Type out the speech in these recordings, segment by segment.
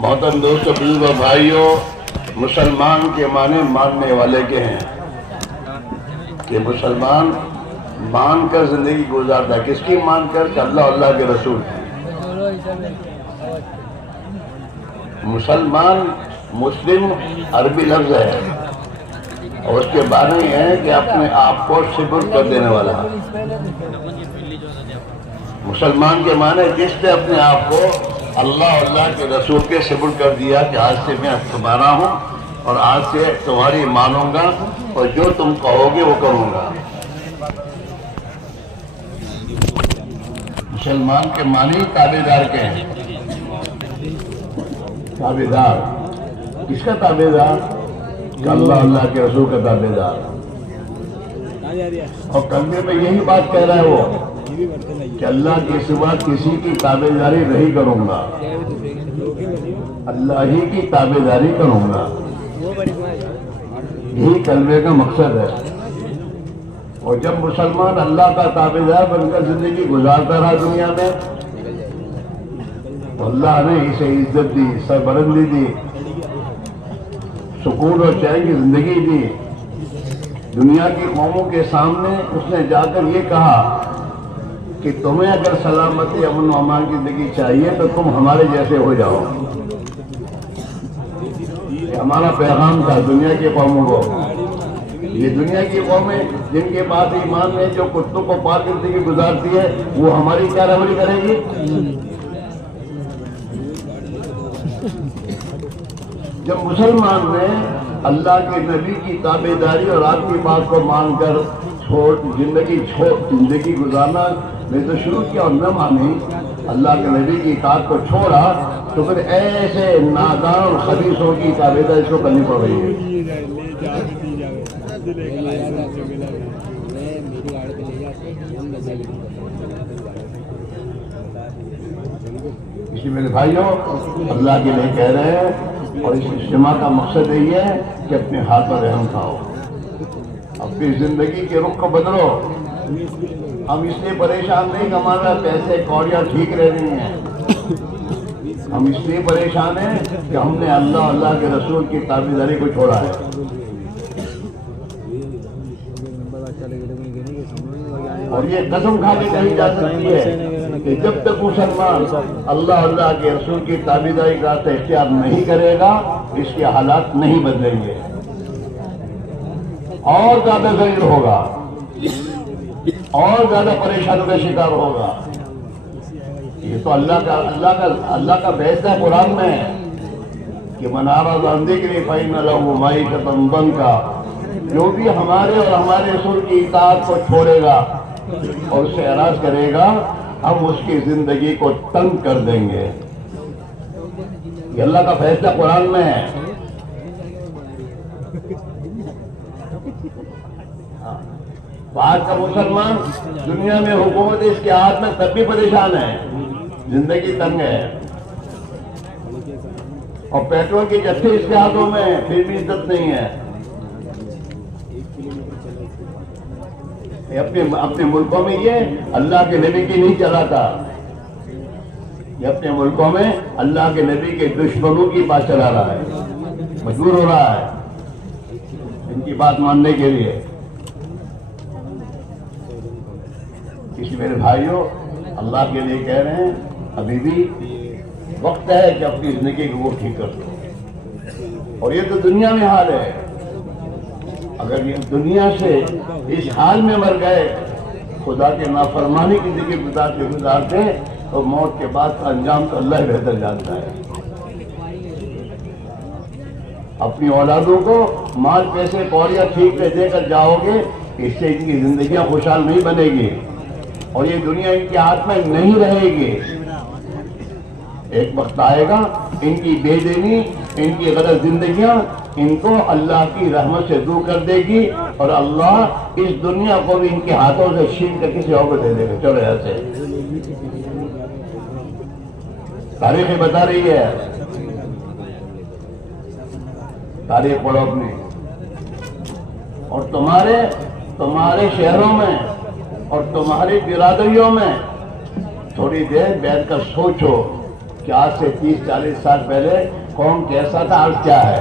محترم دوستو بزرگ و بھائیوں، مسلمان کے معنی ماننے والے کے ہیں کہ مسلمان مان کر زندگی گزارتا ہے۔ کس کی مان کر؟ کہ اللہ اللہ کے رسول کی۔ مسلمان مسلم عربی لفظ ہے اور اس کے معنی ہے کہ اپنے آپ کو سپرد کر دینے والا۔ مسلمان کے معنی جس نے اپنے آپ کو اللہ اللہ کے رسول کے سپرد کر دیا کہ آج سے میں تمہارا ہوں اور آج سے تمہاری مانوں گا اور جو تم کہو گے وہ کروں گا۔ مسلمان کے معنی تابعدار کے ہیں۔ تابعدار کس کا تابعدار؟ کہ اللہ اللہ کے رسول کا تابعدار۔ اور کلمے میں یہی بات کہہ رہا ہے وہ کہ اللہ کے سوا کسی کی تابعداری نہیں کروں گا، اللہ ہی کی تابعداری کروں گا۔ یہی کلمے کا مقصد ہے۔ اور جب مسلمان اللہ کا تابعدار بن کر زندگی گزارتا رہا دنیا میں تو اللہ نے اسے عزت دی، سربلندی دی، سکون اور چین کی زندگی دی۔ دنیا کی قوموں کے سامنے اس نے جا کر یہ کہا کہ تمہیں اگر سلامتی امن و امان کی زندگی چاہیے تو تم ہمارے جیسے ہو جاؤ۔ یہ ہمارا پیغام تھا دنیا کی قوموں کو۔ یہ دنیا کی قومیں جن کے پاس ایمان ہے، جو کتوں کو پال کر زندگی گزارتی ہے، وہ ہماری کیا رہبری کرے گی؟ جب مسلمان نے اللہ کے نبی کی تابعداری اور آپ کی بات کو مان کر زندگی گزارنا میں تو شروع کیا اور نہ مانی، اللہ کے نبی کی اطاعت کو چھوڑا، تو پھر ایسے نادان اور خبیثوں کی تابعداری اس کو کرنی پڑ رہی ہے۔ اسی میرے بھائیوں اللہ کے لیے کہہ رہے ہیں اور اس اجتماع کا مقصد یہی ہے کہ اپنے ہاتھ پر رحم کھاؤ، اپنی زندگی کے رخ کو بدلو۔ ہم اس لیے پریشان نہیں کہ ہمارا پیسے کوڑیاں ٹھیک رہنی ہیں، ہم اس لیے پریشان ہیں کہ ہم نے اللہ اللہ کے رسول کی تابعداری کو چھوڑا ہے۔ اور یہ قسم کھا کے کہی جا سکتی ہے کہ جب تک مسلمان اللہ اللہ کے رسول کی تابعداری کا اختیار نہیں کرے گا، اس کے حالات نہیں بدلیں گے، اور زیادہ ذلیل ہوگا، اور زیادہ پریشانیوں کا شکار ہوگا۔ یہ تو اللہ کا فیصلہ قرآن میں ہے کہ من اعرض عن ذکری فإن لہ معیشۃ ضنکا، جو بھی ہمارے اور ہمارے رسول کی اطاعت کو چھوڑے گا اور اس سے اعراض کرے گا، ہم اس کی زندگی کو تنگ کر دیں گے۔ یہ اللہ کا فیصلہ قرآن میں ہے۔ آج کا مسلمان دنیا میں حکومت اس کے ہاتھ میں تب بھی پریشان ہے، زندگی تنگ ہے، اور پیٹرول کی جتھے اس کے ہاتھوں میں ہے، پھر بھی عزت نہیں ہے۔ اپنے ملکوں میں یہ اللہ کے نبی کی نہیں چلاتا، یہ اپنے ملکوں میں اللہ کے نبی کے دشمنوں کی بات چلا رہا ہے، مجبور ہو رہا ہے ان کی بات ماننے کے لیے۔ کسی میرے بھائیوں اللہ کے لیے کہہ رہے ہیں ابھی بھی وقت ہے کہ اپنی زندگی کو وہ ٹھیک کر دو۔ اور یہ تو دنیا میں حال ہے، اگر یہ دنیا سے اس حال میں مر گئے، خدا کے نافرمانی کی زندگی گزارتے تو موت کے بعد کا انجام تو اللہ ہی بہتر جانتا ہے۔ اپنی اولادوں کو مال پیسے کوڑیاں ٹھیک سے دے کر جاؤ گے، اس سے ان کی زندگیاں خوشحال نہیں بنے گی اور یہ دنیا ان کے ہاتھ میں نہیں رہے گی۔ ایک وقت آئے گا ان کی بے دینی، ان کی غلط زندگیاں ان کو اللہ کی رحمت سے دور کر دے گی اور اللہ اس دنیا کو بھی ان کے ہاتھوں سے چھین کر کسی اور کو دے دے گا۔ چلو ایسے تاریخ بتا رہی ہے، تاریخ پڑھو اپنی، اور تمہارے شہروں میں اور تمہاری برادریوں میں تھوڑی دیر بیٹھ کر سوچو کہ آج سے 30-40 سال پہلے قوم کیسا تھا، آج کیا ہے.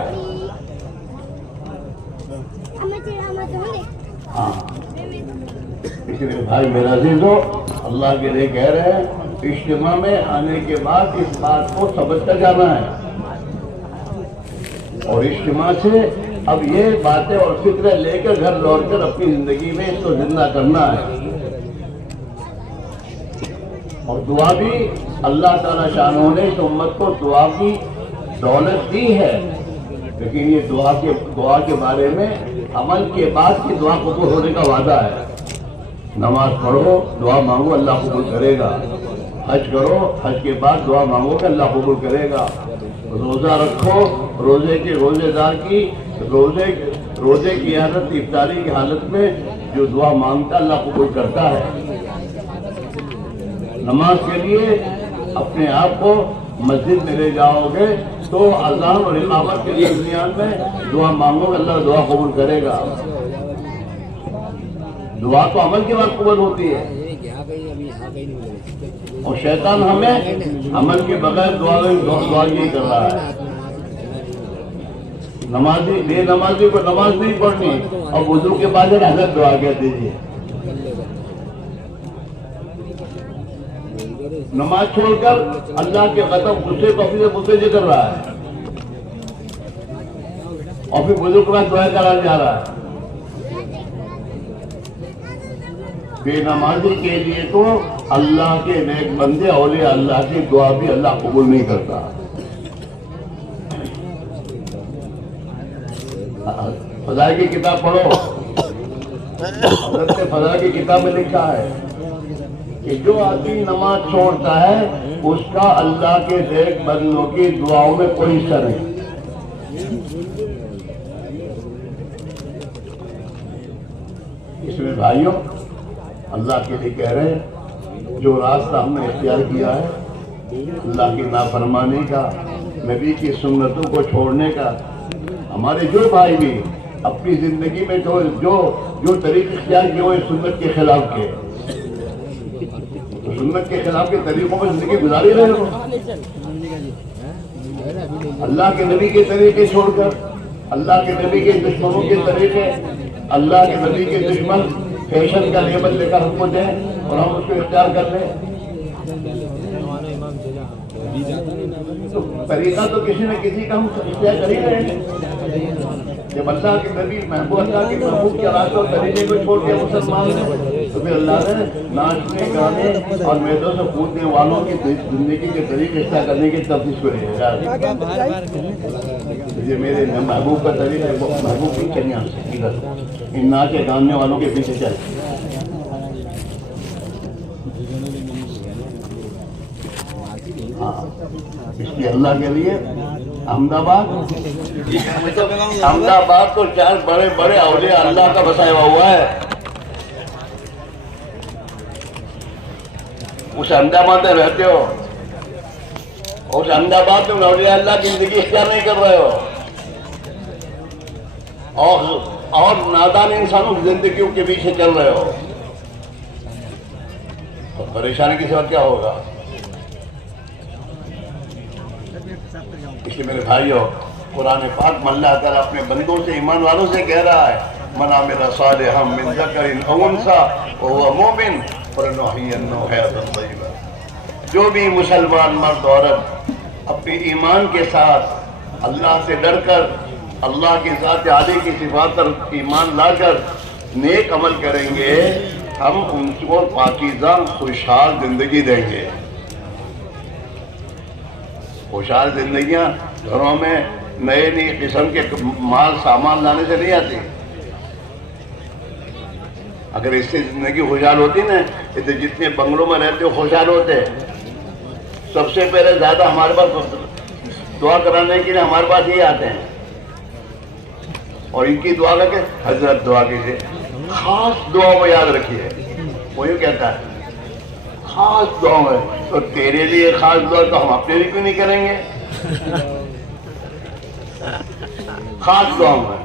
ہاں اس لیے بھائی میرا عزیزو، اللہ کے لیے کہہ رہے ہیں اجتماع میں آنے کے بعد اس بات کو سمجھتا جانا ہے، اور اجتماع سے اب یہ باتیں اور فکریں لے کر گھر لوٹ کر اپنی زندگی میں اس کو زندہ کرنا ہے. اور دعا بھی اللہ تعالیٰ شانہ نے اس امت کو دعا کی دولت دی ہے، لیکن یہ دعا کے بارے میں عمل کے بعد کی دعا قبول ہونے کا وعدہ ہے. نماز پڑھو، دعا مانگو، اللہ قبول کرے گا. حج کرو، حج کے بعد دعا مانگو کہ اللہ قبول کرے گا. روزہ رکھو، روزے کے روزے دار کی روزے کی حالت، افطاری کی حالت میں جو دعا مانگتا اللہ قبول کرتا ہے. نماز کے لیے اپنے آپ کو مسجد میں لے جاؤ گے تو اذان اور اقامت کے درمیان میں دعا مانگو گے، اللہ دعا قبول کرے گا. دعا تو عمل کے بعد قبول ہوتی ہے، اور شیطان ہمیں عمل کے بغیر دعا نہیں کر رہا ہے. نمازی بے نمازی کو نماز نہیں پڑھنی اور وضو کے بعد حضرت دعا کہہ دیجیے. نماز چھوڑ کر اللہ کے قدم غصے کو اپنے متوجہ کر رہا ہے، اور پھر وضو کے بعد دعا کرا جا رہا ہے. بے نمازی کے لیے تو اللہ کے نیک بندے اولیاء اللہ کی دعا بھی اللہ قبول نہیں کرتا. فضائل کی کتاب پڑھو، حضرت فضائل کی کتاب میں لکھا ہے کہ جو آدمی نماز چھوڑتا ہے اس کا اللہ کے نیک بندوں کی دعاؤں میں کوئی حصہ نہیں. اس میں بھائیوں اللہ کے لیے کہہ رہے ہیں جو راستہ ہم نے اختیار کیا ہے اللہ کی نافرمانی کا، نبی کی سنتوں کو چھوڑنے کا، ہمارے جو بھائی بھی اپنی زندگی میں جو طریقے اختیار کیے ہوئے سنت کے خلاف کے، سنت کے خلاف کے طریقوں میں زندگی گزاری رہے ہو. اللہ کے نبی کے طریقے چھوڑ کر اللہ کے نبی کے دشمنوں کے طریقے، اللہ کے نبی کے دشمن فیشن کا لیبل لے کر ہم کو دیں اور ہم اس کو اختیار کر لیں. تو طریقہ تو کسی نہ کسی کا ہم اختیار کر ہی رہے ہیں. جب اللہ کے نبی اللہ کے محبوب کے راستے اور طریقے کو چھوڑ کے مسلمان ہیں تو پھر اللہ نے ناچنے گانے اور میدوں سے کودنے والوں کی زندگی کے طریقے اختیار کرنے کی تفتیش کو یہ میرے محبوب کا طریقہ ہے. محبوب کی چلیاں ان ناچے گانے والوں کے پیچھے چل. اس لیے اللہ کے لیے احمد آباد تو 4 بڑے بڑے اولیاء اللہ کا بسایا ہوا ہے. اس احمد آباد میں رہتے ہو، اس احمد آباد میں اولیاء اللہ کی زندگی اختیار نہیں کر رہے ہو، اور نادان انسانوں کی زندگیوں کے پیچھے چل رہے ہو، تو پریشانی کی صورت کیا ہوگا؟ اس لیے میرے بھائیوں قرآن پاک میں اللہ تعالیٰ اپنے بندوں سے، ایمان والوں سے کہہ رہا ہے من عمل صالحا من ذکر او انثی وهو مؤمن فلنحیینہ حیاۃ طیبہ. جو بھی مسلمان مرد عورت اپنی ایمان کے ساتھ اللہ سے ڈر کر اللہ کی ذات عالی کی صفات پر ایمان لا کر نیک عمل کریں گے، ہم ان کو پاکیزہ خوشحال زندگی دیں گے. خوشحال زندگیاں گھروں میں نئے قسم کے مال سامان لانے سے نہیں آتی. اگر اس سے زندگی خوشحال ہوتی نا تو جتنے بنگلوں میں رہتے ہو خوشحال ہوتے. سب سے پہلے زیادہ ہمارے پاس دعا کرانے کے لیے ہمارے پاس ہی آتے ہیں، اور ان کی دعا کر کے حضرت دعا کیجیے، خاص دعا کو یاد رکھیے. وہ یوں کہتا ہے خاص دعا ہے، تو تیرے لیے خاص دعا تو ہم اپنے لیے کیوں نہیں کریں گے؟ خاص دعا ہے.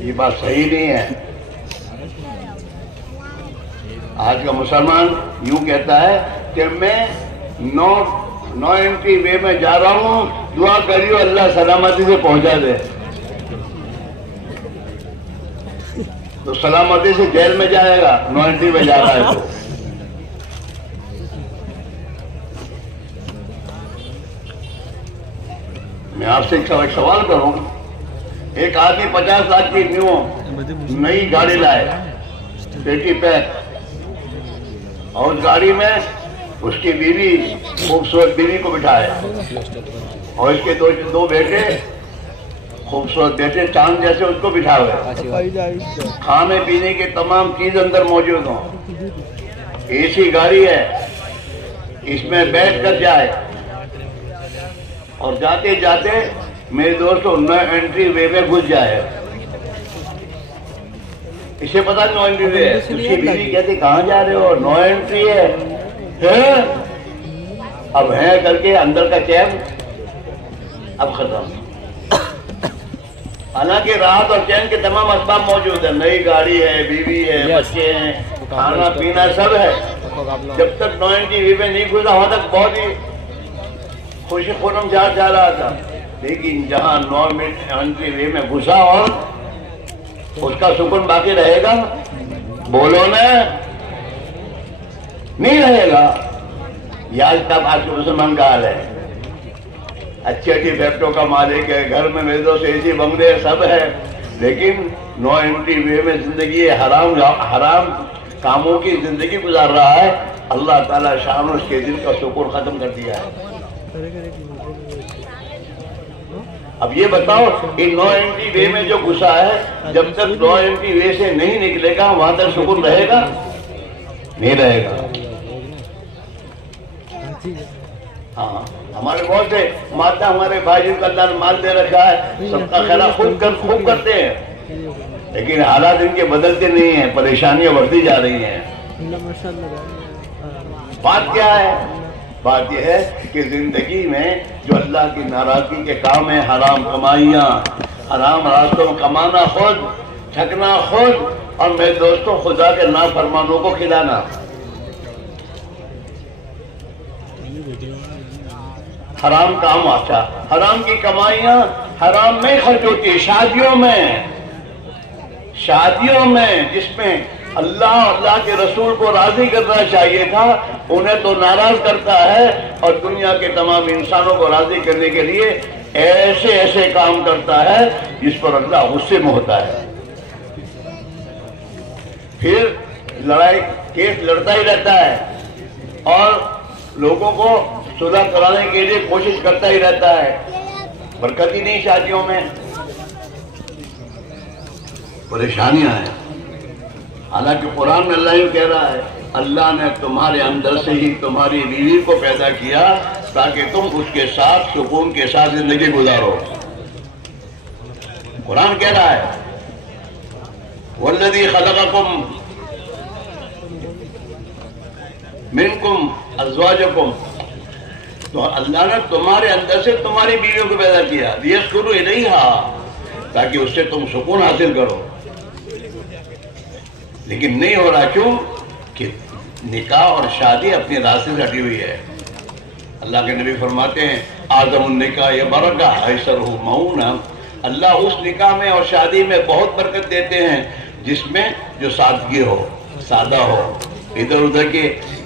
یہ بات صحیح نہیں ہے. آج کا مسلمان یوں کہتا ہے کہ میں نو انٹری وے میں جا رہا ہوں، دعا کریو اللہ سلامتی سے پہنچا دے. تو سلامتی سے جیل میں جائے گا، نو انٹری میں جا رہا ہے تو. میں آپ سے ایک سوال کروں. ایک آدمی 50 لاکھ کی نئی گاڑی لائے، بیٹی پیک، اور اس گاڑی میں اس کی بیوی، خوبصورت بیوی کو بٹھائے، اور اس کے دو بیٹے، خوبصورت بیٹے چاند جیسے اس کو بٹھا ہوئے. کھانے پینے کے تمام چیز اندر موجود ہوں، اے سی گاڑی ہے، اس میں بیٹھ کر جائے، اور جاتے جاتے میرے دوستوں نو انٹری وے میں گھس جائے. اسے پتا نو انٹری وے ہے. اس کی بیوی کہتی کہاں جا رہے ہو؟ نو انٹری ہے. اب ہے کر کے اندر کا چین اب ختم. حالانکہ راحت اور چین کے تمام اسباب موجود ہیں، نئی گاڑی ہے، بیوی ہے، بچے ہیں، کھانا پینا سب ہے. جب تک نو انٹری وے میں نہیں گھسا وہاں تک بہت ہی خوشی خرم جا رہا تھا. لیکن جہاں نو انٹری وے میں گھسا اور اس کا سکون باقی رہے گا؟ بولو نا، نہیں رہے گا. آج تک آج کے مسلمان کا حال ہے. اچھی فیکٹروں کا مالک ہے، گھر میں میرے دوست اے سی بنگلے سب ہے، لیکن نو انٹری وے میں زندگی حرام کاموں کی زندگی گزار رہا ہے. اللہ تعالیٰ شان اس کے دل کا سکون ختم کر دیا ہے. اب یہ بتاؤ، ان نو انٹری وے میں جو گھسا ہے، جب تک نو انٹری وے سے نہیں نکلے گا وہاں تک سکون رہے گا؟ نہیں رہے گا. ہاں، ہمارے بہت سے ماتا ہمارے بھائی کو اللہ نے مال دے رکھا ہے، سب کا خیرات خوب کرتے ہیں، لیکن حالات ان کے بدلتے نہیں ہیں، پریشانیاں بڑھتی جا رہی ہیں. بات کیا ہے؟ بات یہ ہے کہ زندگی میں جو اللہ کی ناراضگی کے کام ہیں، حرام کمائیاں، حرام راستوں میں کمانا خود، تھکنا خود، اور میرے دوستوں خدا کے نافرمانوں کو کھلانا. حرام کام. اچھا، حرام کی کمائیاں حرام میں خرچ ہوتی ہے. شادیوں میں جس میں اللہ کے رسول کو راضی کرنا چاہیے تھا، انہیں تو ناراض کرتا ہے، اور دنیا کے تمام انسانوں کو راضی کرنے کے لیے ایسے کام کرتا ہے جس پر اللہ غصے میں ہوتا ہے. پھر لڑائی کیس لڑتا ہی رہتا ہے، اور لوگوں کو صلح کرانے کے لیے کوشش کرتا ہی رہتا ہے. برکت ہی نہیں شادیوں میں، پریشانیاں ہیں. حالانکہ قرآن میں اللہ یہ کہہ رہا ہے، اللہ نے تمہارے اندر سے ہی تمہاری بیوی کو پیدا کیا تاکہ تم اس کے ساتھ سکون کے ساتھ زندگی گزارو. قرآن کہہ رہا ہے وَالَّذِي خَلَقَكُمْ مِنْكُمْ أَزْوَاجَكُمْ، تو اللہ نے تمہارے اندر سے تمہاری بیویوں کو پیدا کیا لِيَسْكُنُوا إِلَيْهَا، تاکہ اس سے تم سکون حاصل کرو. لیکن نہیں ہو رہا. کیوں؟ کہ نکاح اور شادی اپنی راستے سے ہٹی ہوئی ہے. اللہ کے نبی فرماتے ہیں اعظم النکاح برکہ ایسرہ مؤونہ، اللہ اس نکاح میں اور شادی میں بہت برکت دیتے ہیں جس میں جو سادگی ہو، سادہ ہو، ادھر ادھر کے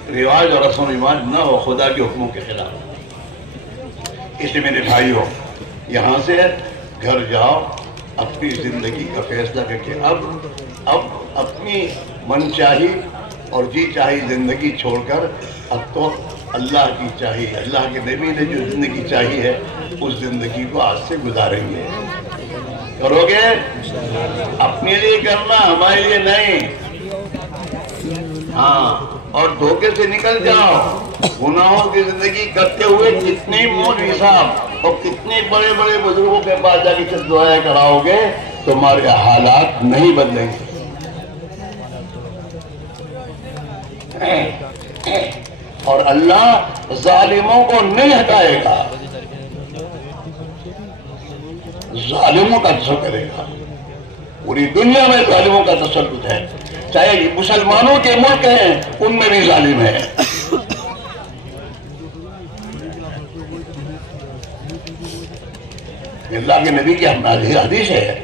رواج اور رسم و رواج نہ ہو خدا کے حکموں کے خلاف. اس لیے میرے بھائیوں، یہاں سے گھر جاؤ، اپنی زندگی کا فیصلہ کر کے اب اپنی من چاہی اور جی چاہی زندگی چھوڑ کر اب تو اللہ کی چاہیے، اللہ کے نبی نے جو زندگی چاہی ہے اس زندگی کو آج سے گزاریں گے. کرو گے؟ اپنے لیے کرنا، ہمارے لیے نہیں. ہاں، اور دھوکے سے نکل جاؤ. گناہوں کی زندگی کرتے ہوئے کتنے مولوی صاحب اور کتنے بڑے بڑے بزرگوں کے پاس جا کے دعائیں کراؤ گے، تمہارے حالات نہیں بدلیں گے. اور اللہ ظالموں کو نہیں ہٹائے گا، ظالموں کا تسلط کرے گا. پوری دنیا میں ظالموں کا تسلط ہے. چاہے مسلمانوں کے ملک ہیں ان میں بھی ظالم ہے. اللہ کے نبی کی حدیث ہے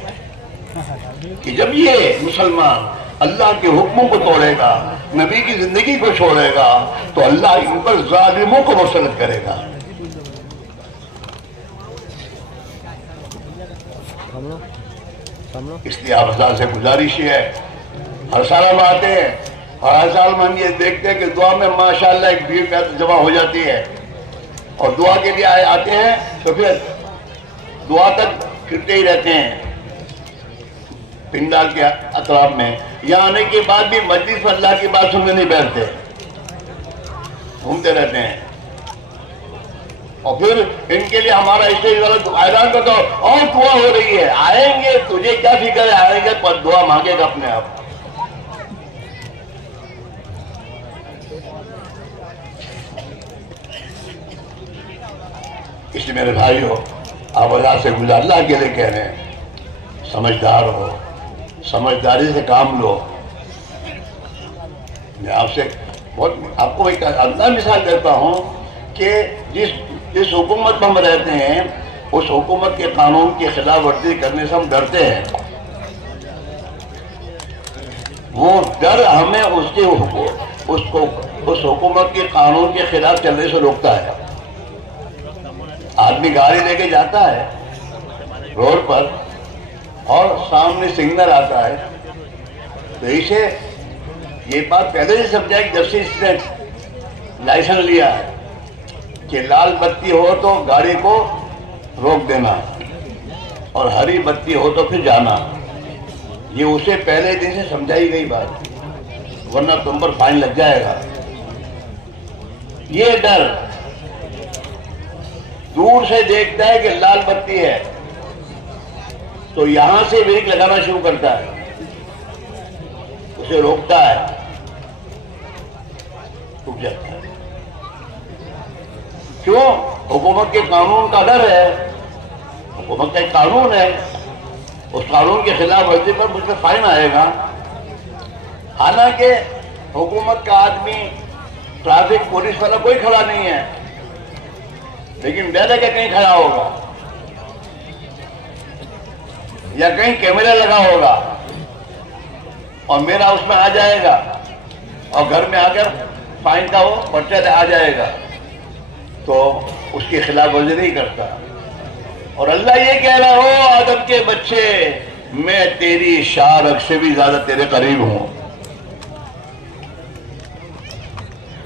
کہ جب یہ مسلمان اللہ کے حکموں کو توڑے گا، نبی کی زندگی کو چھوڑے گا، تو اللہ ان پر ظالموں کو مسلط کرے گا. اس لیے آپ حضرات سے گزارش ہے، ہر سال ہم آتے ہیں اور ہر سال میں ہم یہ دیکھتے ہیں کہ دعا میں ماشاءاللہ ایک بھیڑ جمع ہو جاتی ہے، اور دعا کے لیے آتے ہیں تو پھر دعا تک پھرتے ہی رہتے ہیں پنڈال کے اطراف میں. یہاں آنے کے بعد بھی مجلس میں اللہ کی بات سننے نہیں بیٹھتے، گھومتے رہتے ہیں. اور پھر ان کے لیے ہمارا اسٹیج والا اعلان کرتا اور دعا ہو رہی ہے، آئیں گے تجھے کیا فکر ہے، آئیں گے پر دعا مانگے گا اپنے آپ. اس لیے میرے بھائیو، آپ اللہ سے گزار اللہ کے لیے کہہ رہے ہیں، سمجھدار ہو، سمجھداری سے کام لو. میں آپ سے آپ کو ایک انداز مثال دیتا ہوں کہ جس حکومت میں ہم رہتے ہیں اس حکومت کے قانون کی خلاف ورزی کرنے سے ہم ڈرتے ہیں. وہ ڈر ہمیں اس حکومت کے قانون کے خلاف چلنے سے روکتا ہے. آدمی گاڑی لے کے جاتا ہے روڈ پر اور سامنے سگنل آتا ہے تو اسے یہ بات پہلے سے سمجھا کہ جب سے اس نے لائسنس لیا ہے کہ لال بتی ہو تو گاڑی کو روک دینا اور ہری بتی ہو تو پھر جانا. یہ اسے پہلے دن سے سمجھائی گئی بات، ورنہ تم پر فائن لگ جائے گا. یہ ڈر دور سے دیکھتا ہے کہ لال بتی ہے تو یہاں سے بریک لگانا شروع کرتا ہے، اسے روکتا ہے، رک جاتا ہے. کیوں؟ حکومت کے قانون کا ڈر ہے. حکومت کا ایک قانون ہے، اس قانون کے خلاف ورزی پر مجھ پہ فائن آئے گا. حالانکہ حکومت کا آدمی، ٹریفک پولیس والا کوئی کھڑا نہیں ہے، لیکن ڈر ہے کہ کہیں کھڑا ہوگا یا کہیں کیمرہ لگا ہوگا اور میرا اس میں آ جائے گا اور گھر میں آ کر فائن کا وہ پرچہ آ جائے گا تو اس کے خلاف ورزی نہیں کرتا. اور اللہ یہ کہہ رہا ہو آدم کے بچے، میں تیری شارک سے بھی زیادہ تیرے قریب ہوں.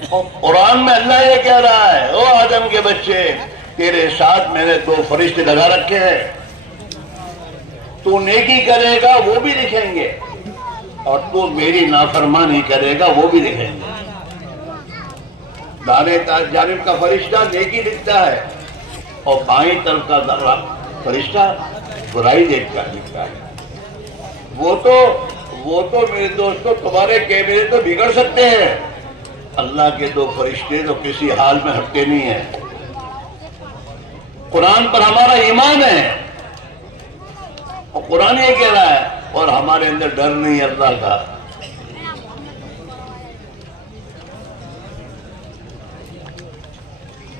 اور قرآن میں اللہ یہ کہہ رہا ہے، او آدم کے بچے، تیرے ساتھ میں نے 2 فرشتے لگا رکھے ہیں، تو نیکی کرے گا وہ بھی لکھیں گے اور تو میری نافرمانی کرے گا وہ بھی لکھیں گے. دائیں جانب کا فرشتہ نیکی لکھتا ہے اور بائیں طرف کا فرشتہ برائی لکھتا ہے. وہ تو میرے دوستوں تمہارے کیمرے تو بگڑ سکتے ہیں، اللہ کے 2 فرشتے تو کسی حال میں ہٹتے نہیں ہیں. قرآن پر ہمارا ایمان ہے اور قرآن یہ کہہ رہا ہے، اور ہمارے اندر ڈر نہیں ہے اللہ کا.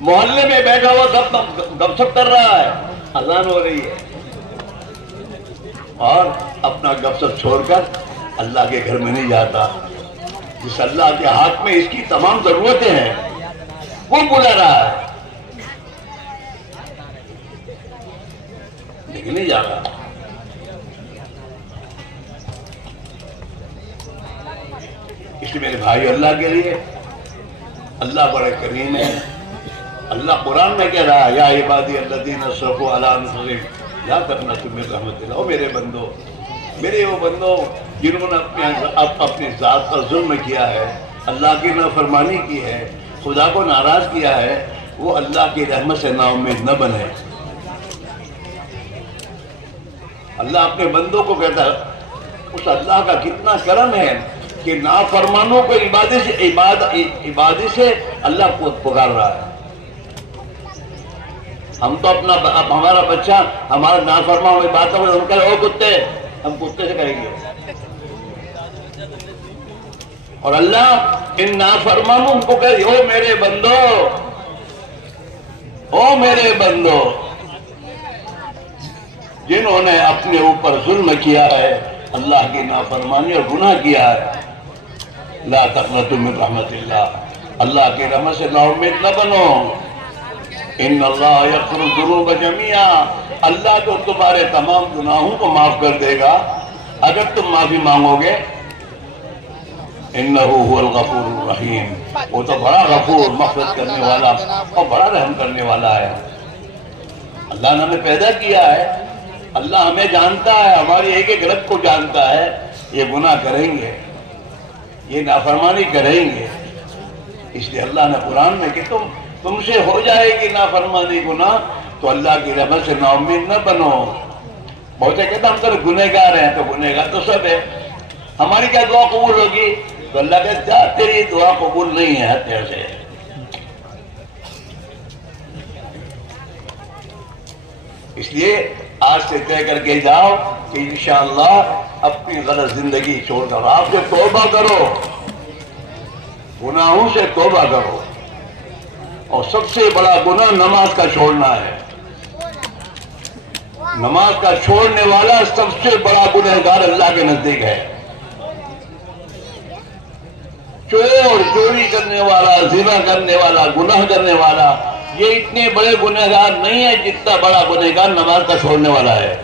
محلے میں بیٹھا ہوا گپ شپ کر رہا ہے، اذان ہو رہی ہے اور اپنا گپ شپ چھوڑ کر اللہ کے گھر میں نہیں جاتا. جس اللہ کے ہاتھ میں اس کی تمام ضرورتیں ہیں وہ بلا رہا ہے لیکن نہیں جا رہا. اس لیے میرے بھائی، اللہ کے لیے اللہ بڑے کریم ہے. اللہ قرآن میں کہہ رہا ہے، یا عبادی الذین اسرفوا علی انفسہم لا تقنطوا من رحمت اللہ. او میرے بندو، میرے وہ بندو جنہوں نے اپنی ذات پر ظلم کیا ہے، اللہ کی نافرمانی کی ہے، خدا کو ناراض کیا ہے، وہ اللہ کی رحمت سے نا امید نہ بنے. اللہ اپنے بندوں کو کہتا ہے، اس اللہ کا کتنا کرم ہے کہ نافرمانوں کو عبادت سے اللہ کو پکار رہا ہے. ہم تو ہمارا بچہ ہمارا نافرمان ہوئی بات ہے، ہم کہے او کتے، ہم کتے سے کریں گے. اور اللہ ان نافرمانوں کو کہے او میرے بندو، او میرے بندو، جنہوں نے اپنے اوپر ظلم کیا ہے، اللہ کی نافرمانی اور گناہ کیا ہے، لا تقنطوا من رحمت اللہ کی رحمت سے نا امید نہ بنو، ان اللہ یغفر الذنوب جميعا، اللہ تو تمہارے تمام گناہوں کو معاف کر دے گا اگر تم معافی مانگو گے، انہ هو الغفور الرحیم، وہ تو بڑا غفور مغفرت کرنے والا اور بڑا رحم کرنے والا ہے۔ اللہ نے ہمیں پیدا کیا ہے، اللہ ہمیں جانتا ہے، ہماری ایک ایک رگ کو جانتا ہے، یہ گناہ کریں گے، یہ نافرمانی کریں گے، اس لیے اللہ نے قرآن میں کہ تم سے ہو جائے گی نافرمانی گناہ تو اللہ کی رحمت سے نا امید نہ بنو۔ بہت سے کہتا ہم تو گنہگار ہیں، تو گنہگار تو سب ہے، ہماری کیا دعا قبول ہوگی؟ تو اللہ کہتا جا تیری دعا قبول نہیں ہے تیرے سے۔ اس لیے آج سے طے کر کے جاؤ کہ انشاءاللہ اپنی غلط زندگی چھوڑ کر آپ سے توبہ کرو، گناہوں سے توبہ کرو، اور سب سے بڑا گناہ نماز کا چھوڑنا ہے۔ نماز کا چھوڑنے والا سب سے بڑا گنہگار اللہ کے نزدیک ہے۔ چوری کرنے والا، زنا کرنے والا، گناہ کرنے والا، یہ اتنے بڑے گنہگار نہیں ہے جتنا بڑا گنہگار نماز کا چھوڑنے والا ہے۔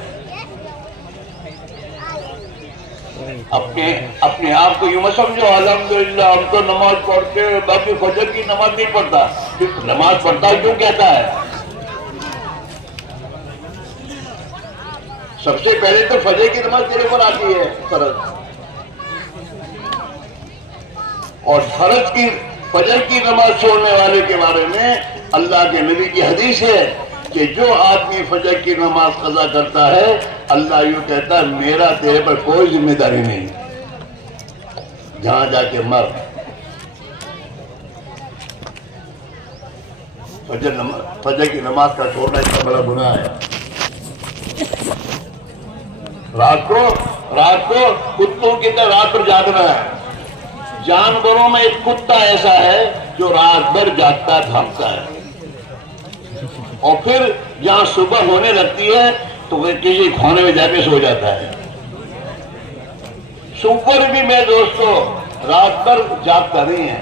اپنے آپ کو یوں مت سمجھو الحمدللہ ہم تو نماز پڑھتے ہیں، باقی فجر کی نماز نہیں پڑھتا، نماز پڑھتا کیوں کہتا ہے؟ سب سے پہلے تو فجر کی نماز تیرے پر آتی ہے فرض، اور فرض کی فجر کی نماز چھوڑنے والے کے بارے میں اللہ کے نبی کی حدیث ہے کہ جو آدمی فجر کی نماز قضا کرتا ہے اللہ یوں کہتا ہے میرا تیرے پر کوئی ذمہ داری نہیں، جہاں جا کے مر۔ فجر کی نماز کا چھوڑنا اتنا بڑا گناہ ہے۔ رات کو کتوں کی طرح رات پر جاگنا ہے۔ جانوروں میں ایک کتا ایسا ہے جو رات بھر جاگتا بھاگتا ہے، اور پھر جہاں صبح ہونے لگتی ہے تو وہ کسی کھونے میں جا کے سو جاتا ہے۔ سور بھی میں دوستو رات بھر جاگتا نہیں ہے،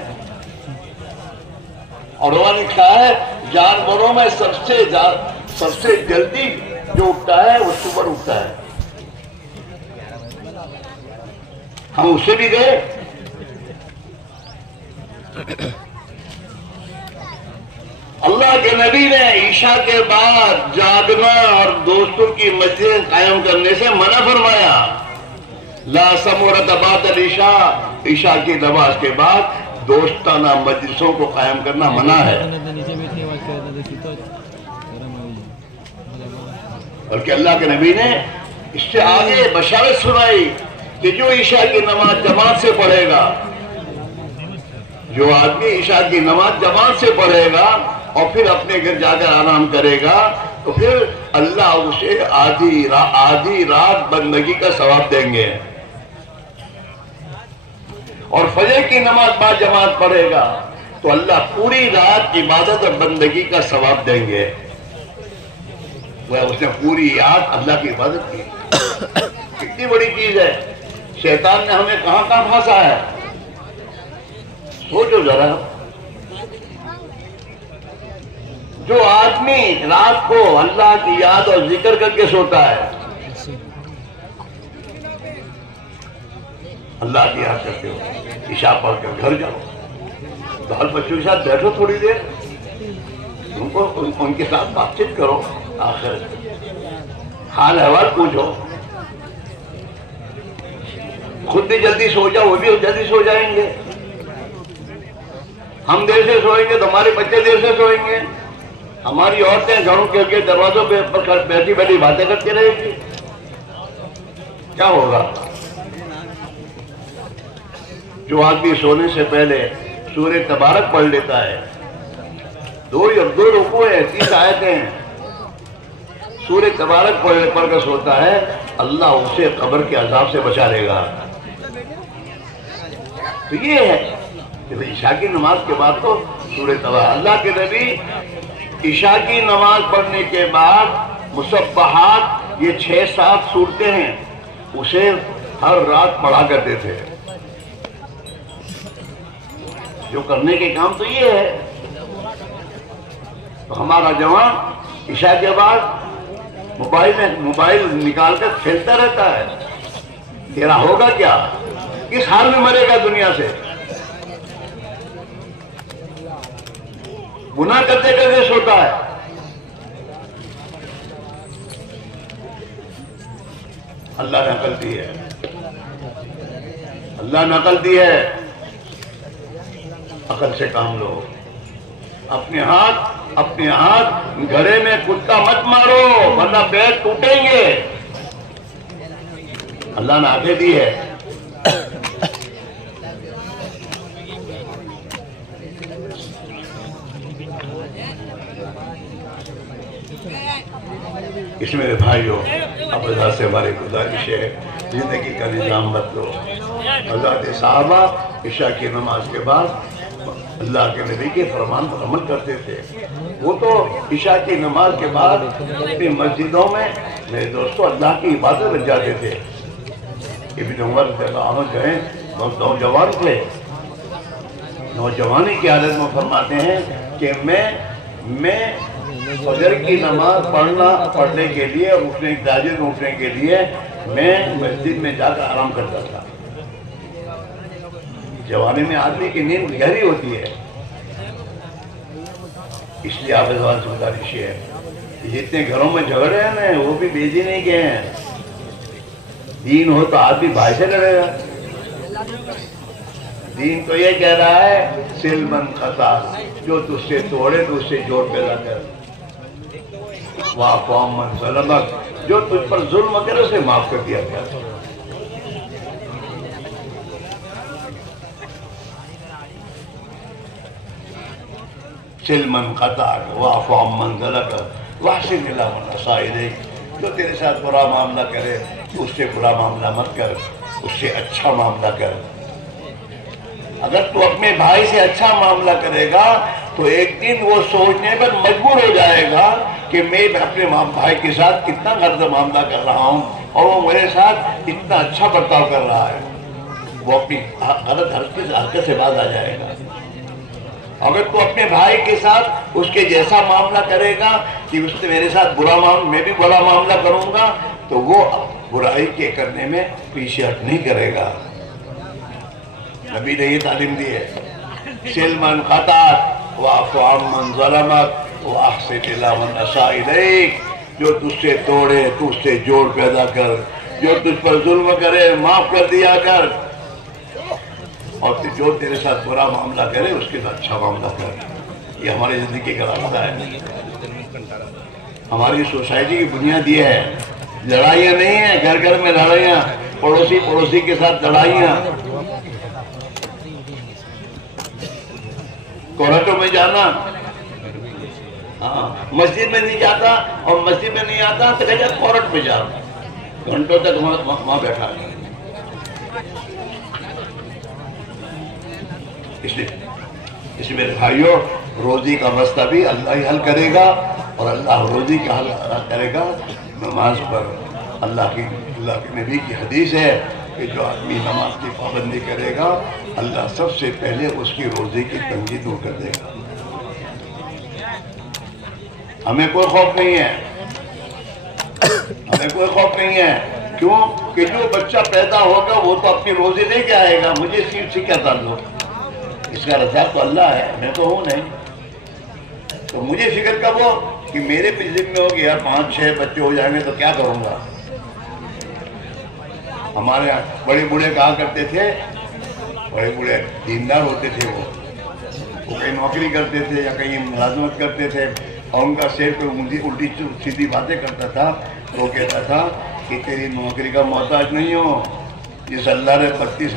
اور وہ لکھا ہے جانوروں میں سب سے جلدی جو اٹھتا ہے وہ سور اٹھتا ہے۔ ہم اسے بھی گئے۔ اللہ کے نبی نے عشاء کے بعد جاگنا اور دوستوں کی مجلس قائم کرنے سے منع فرمایا۔ لا سمورۃ بعد العشاء، عشاء کی نماز کے بعد دوستانہ مجلسوں کو قائم کرنا منع ہے۔ بلکہ اللہ کے نبی نے اس سے آگے بشارت سنائی کہ جو عشاء کی نماز جماعت سے پڑھے گا، جو آدمی عشاء کی نماز جماعت سے پڑھے گا اور پھر اپنے گھر جا کر آرام کرے گا تو پھر اللہ اسے آدھی رات بندگی کا ثواب دیں گے، اور فجر کی نماز بعد جماعت پڑھے گا تو اللہ پوری رات عبادت اور بندگی کا ثواب دیں گے۔ وہ اس نے پوری رات اللہ کی عبادت کی، کتنی بڑی چیز ہے۔ شیطان نے ہمیں کہاں پھنسا ہے، سوچو ذرا۔ جو آدمی رات کو اللہ کی یاد اور ذکر کر کے سوتا ہے، اللہ کی یاد کرتے ہو، عشاء پڑھ کر گھر جاؤ، بال بچوں کے ساتھ بیٹھو تھوڑی دیر، ان کے ساتھ بات چیت کرو، آخر حال احوال پوچھو۔ خود بھی جلدی سو جاؤ، وہ بھی جلدی سو جائیں گے۔ ہم دیر سے سوئیں گے تو ہمارے بچے دیر سے سوئیں گے، ہماری عورتیں گھروں کے دروازوں پہ بیٹھی بیٹھی باتیں کرتی رہے گی، کیا ہوگا؟ جو آدمی سونے سے پہلے سورہ تبارک پڑھ لیتا ہے، دو رکوع ہیں، 30 آیتیں ہیں، سورہ تبارک پڑھ کر سوتا ہے، اللہ اسے قبر کے عذاب سے بچا لے گا۔ تو یہ ہے کہ عشاء کی نماز کے بعد تو سورہ توبہ، اللہ کے نبی عشاء کی نماز پڑھنے کے بعد مسبحات، یہ 6-7 صورتیں ہیں، اسے ہر رات پڑھا کرتے تھے۔ جو کرنے کے کام تو یہ ہے۔ تو ہمارا جوان عشاء کے بعد موبائل نکال کر کھیلتا رہتا ہے، تیرا ہوگا کیا؟ کس حال میں مرے گا دنیا سے؟ گناہ کرتے کرتے سوتا ہے۔ اللہ نے عقل دی ہے، اللہ نے عقل دی ہے، عقل سے کام لو۔ اپنے ہاتھ گھڑے میں کتا مت مارو ورنہ پیر ٹوٹیں گے۔ اللہ نے عقل دی ہے۔ اس میرے بھائیوں، اب اللہ سے ہماری گزارش ہے، زندگی کا نظام بدلو۔ حضرات صحابہ عشاء کی نماز کے بعد اللہ کے نبی کے فرمان پر عمل کرتے تھے۔ وہ تو عشاء کی نماز کے بعد اپنی مسجدوں میں میرے دوستوں اللہ کی عبادت لگ جاتے تھے۔ ابن عمر رضی اللہ عنہ جو ہیں نوجوان تھے، نوجوانی کی حالت میں فرماتے ہیں کہ میں فجر کی نماز پڑھنے کے لیے اور تہجد میں اٹھنے کے لیے میں مسجد میں جا کر آرام کرتا تھا۔ جوانی میں آدمی کی نیند گہری ہوتی ہے، اس لیے آپ زبان سے گزارش ہے، جتنے گھروں میں جھگڑے ہیں نا وہ بھی بیجی نہیں گئے ہیں۔ دین ہو تو آدمی بھائی سے لڑے گا۔ دین تو یہ کہہ رہا ہے سل من خطا، جو تجھ سے توڑے تو اس سے جوڑ پیدا کر، واعف عمن ظلمک، جو تجھ پر ظلم کرے اسے معاف کر دیا گیا۔ سل من قطعک واعف عمن ظلمک واحسن الی من اساء الیک، جو تیرے ساتھ برا معاملہ کرے اس سے برا معاملہ مت کر، اس سے اچھا معاملہ کر۔ اگر تو اپنے بھائی سے اچھا معاملہ کرے گا تو ایک دن وہ سوچنے پر مجبور ہو جائے گا کہ میں اپنے بھائی کے ساتھ کتنا غلط معاملہ کر رہا ہوں اور وہ میرے ساتھ اتنا اچھا برتاؤ کر رہا ہے۔ وہ اپنی غلط حرکت سے باز آ جائے گا۔ اگر تو اپنے بھائی کے ساتھ اس کے جیسا معاملہ کرے گا کہ اس نے میرے ساتھ برا معاملہ، میں بھی برا معاملہ کروں گا، تو وہ برائی کے کرنے میں پیچھے ہٹ نہیں کرے گا۔ نبی نے یہ تعلیم دی ہے، سل من قطعک واعف عمن ظلمک واحسن الی من اساء الیک، جو تجھ سے توڑے تو اس سے جوڑ پیدا کر، جو تجھ پر ظلم کرے معاف کر دیا کر، اور جو تیرے ساتھ برا معاملہ کرے اس کے ساتھ اچھا معاملہ کر۔ یہ ہماری زندگی کا راستہ ہے۔ ہماری سوسائٹی کی بنیاد یہ ہے، لڑائیاں نہیں ہیں، گھر گھر میں لڑائیاں، پڑوسی کے ساتھ لڑائیاں، کورٹوں میں جانا، مسجد میں نہیں جاتا اور مسجد میں نہیں آتا تو کہتا کورٹ میں جا، گھنٹوں تک وہاں بیٹھا۔ اس لیے میرے بھائیوں، روزی کا مسئلہ بھی اللہ ہی حل کرے گا، اور اللہ روزی کا حل کرے گا نماز پر۔ اللہ کے نبی کی حدیث ہے کہ جو آدمی نماز کی پابندی کرے گا اللہ سب سے پہلے اس کی روزی کی تنگی دور کر دے گا۔ ہمیں کوئی خوف نہیں ہے، ہمیں کوئی خوف نہیں ہے۔ کیوں کہ جو بچہ پیدا ہوگا وہ تو اپنی روزی لے کے آئے گا، مجھے سے کیا تعلق؟ اس کا رزاق تو اللہ ہے، میں تو ہوں نہیں۔ تو مجھے فکر کب ہو کہ میرے پہ ذمہ ہو کہ یار 5-6 بچے ہو جائیں گے تو کیا کروں گا۔ ہمارے بڑے بوڑھے کہا کرتے تھے، بڑے بوڑھے دیندار ہوتے تھے، وہ کہیں نوکری کرتے تھے یا کہیں ملازمت کرتے تھے، اور ان کا سیر کوئی الٹی سیدھی باتیں کرتا تھا، وہ کہتا تھا کہ تیری نوکری کا محتاج نہیں ہو، جس اللہ نے 32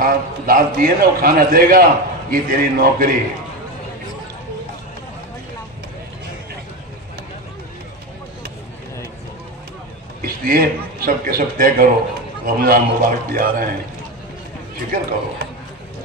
دانت دیے نا وہ کھانا دے گا، یہ تیری نوکری۔ اس لیے سب کے سب طے کرو، رمضان مبارک بھی آ رہے ہیں، فکر کرو،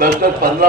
10 15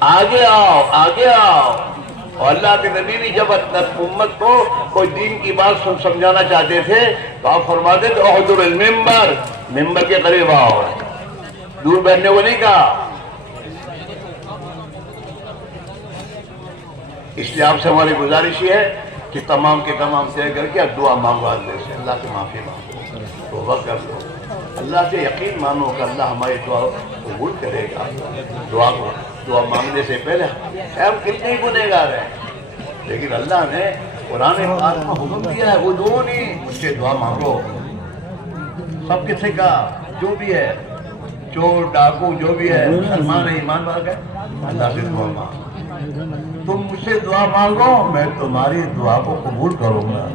آگے آؤ آگے آؤ. اور اللہ کے نبی بھی جب امت کو کوئی دین کی بات سمجھانا چاہتے تھے تو آپ فرماتے تھے احضر المنبر، ممبر کے قریب آؤ، دور بیٹھنے کو نہیں کہا. اس لیے آپ سے ہماری گزارش یہ ہے کہ تمام کے تمام طے کر کے دعا مانگو، اللہ سے، اللہ سے معافی مانگو، توبہ کر لو، اللہ سے یقین مانو کہ اللہ ہماری دعا قبول کرے گا. دعا مانگنے سے پہلے ہم کتنے گنہگار ہیں، لیکن اللہ نے قرآن پاک میں حکم دیا ہے ادعونی، مجھ سے دعا مانگو. سب کسی کا جو بھی ہے، چور ڈاکو جو بھی ہے، مسلمان ہے، ایمان والا ہے، اللہ سے دعا مانگو. تم مجھ سے دعا مانگو، میں تمہاری دعا کو قبول کروں گا.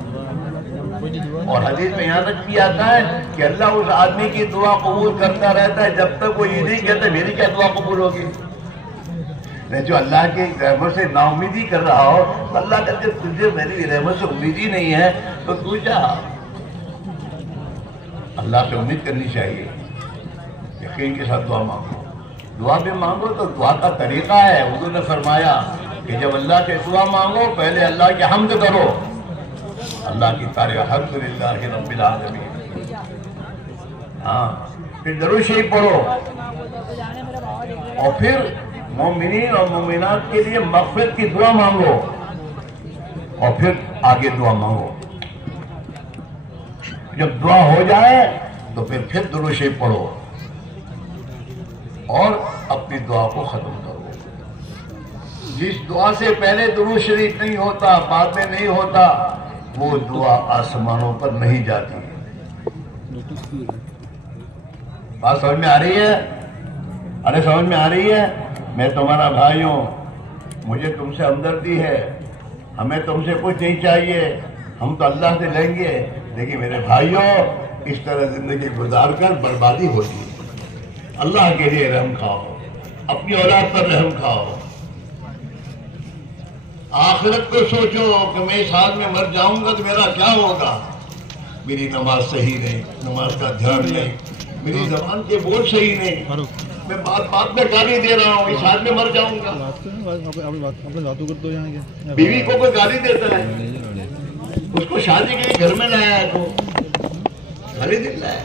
اور حدیث میں یہاں تک بھی آتا ہے کہ اللہ اس آدمی کی دعا قبول کرتا رہتا ہے جب تک وہ یہ نہیں کہتا میری کیا دعا قبول ہوگی. میں جو اللہ کی رحمت سے نا امیدی کر رہا ہو تو اللہ کہتے تجھے میری رحمت سے امید ہی نہیں ہے تو تو جا. اللہ سے امید کرنی چاہیے، یقین کے ساتھ دعا مانگو. دعا بھی مانگو تو دعا کا طریقہ ہے. حضور نے فرمایا کہ جب اللہ سے دعا مانگو پہلے اللہ کی حمد کرو، اللہ کی تعریف، الحمدللہ رب العالمین. ہاں، پھر درود شریف پڑھو اور پھر مومنین اور مومنات کے لیے مغفرت کی دعا مانگو اور پھر آگے دعا مانگو. جب دعا ہو جائے تو پھر درود شریف پڑھو اور اپنی دعا کو ختم کرو. جس دعا سے پہلے درود شریف نہیں ہوتا، بعد میں نہیں ہوتا، وہ دعا آسمانوں پر نہیں جاتی. بات سمجھ میں آ رہی ہے؟ ارے سمجھ میں آ رہی ہے؟ میں تمہارا بھائی ہوں، مجھے تم سے ہمدردی ہے، ہمیں تم سے کچھ نہیں چاہیے، ہم تو اللہ سے لیں گے. لیکن میرے بھائیوں، اس طرح زندگی گزار کر بربادی ہوتی ہے. اللہ کے لیے رحم کھاؤ، اپنی اولاد پر رحم کھاؤ. آخرت کو سوچو کہ میں اس حال میں مر جاؤں گا تو میرا کیا ہوگا. میری نماز صحیح نہیں، نماز کا دھیان نہیں، میری زبان کے بول صحیح نہیں، میں بات میں گالی دے رہا ہوں، اس حال میں مر جاؤں گا. بیوی کو کوئی گالی دیتا ہے، اس کو شادی کے لیے گھر میں لایا ہے تو گالی دیتا ہے.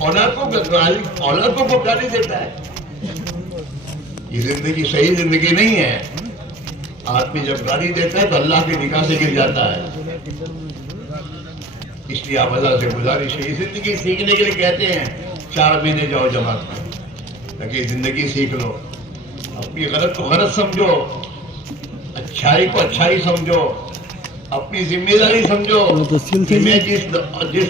اولاد کو گالی دیتا ہے. یہ زندگی صحیح زندگی نہیں ہے. آدمی جب گالی دیتا ہے تو اللہ کی نگاہ سے گر جاتا ہے. اس لیے آپ اللہ سے گزارش ہے، زندگی سیکھنے کے لیے کہتے ہیں 4 مہینے جاؤ جماعت میں، تاکہ زندگی سیکھ لو. اپنی غلط کو غلط سمجھو، اچھائی کو اچھائی سمجھو، اپنی ذمہ داری سمجھو کہ میں جس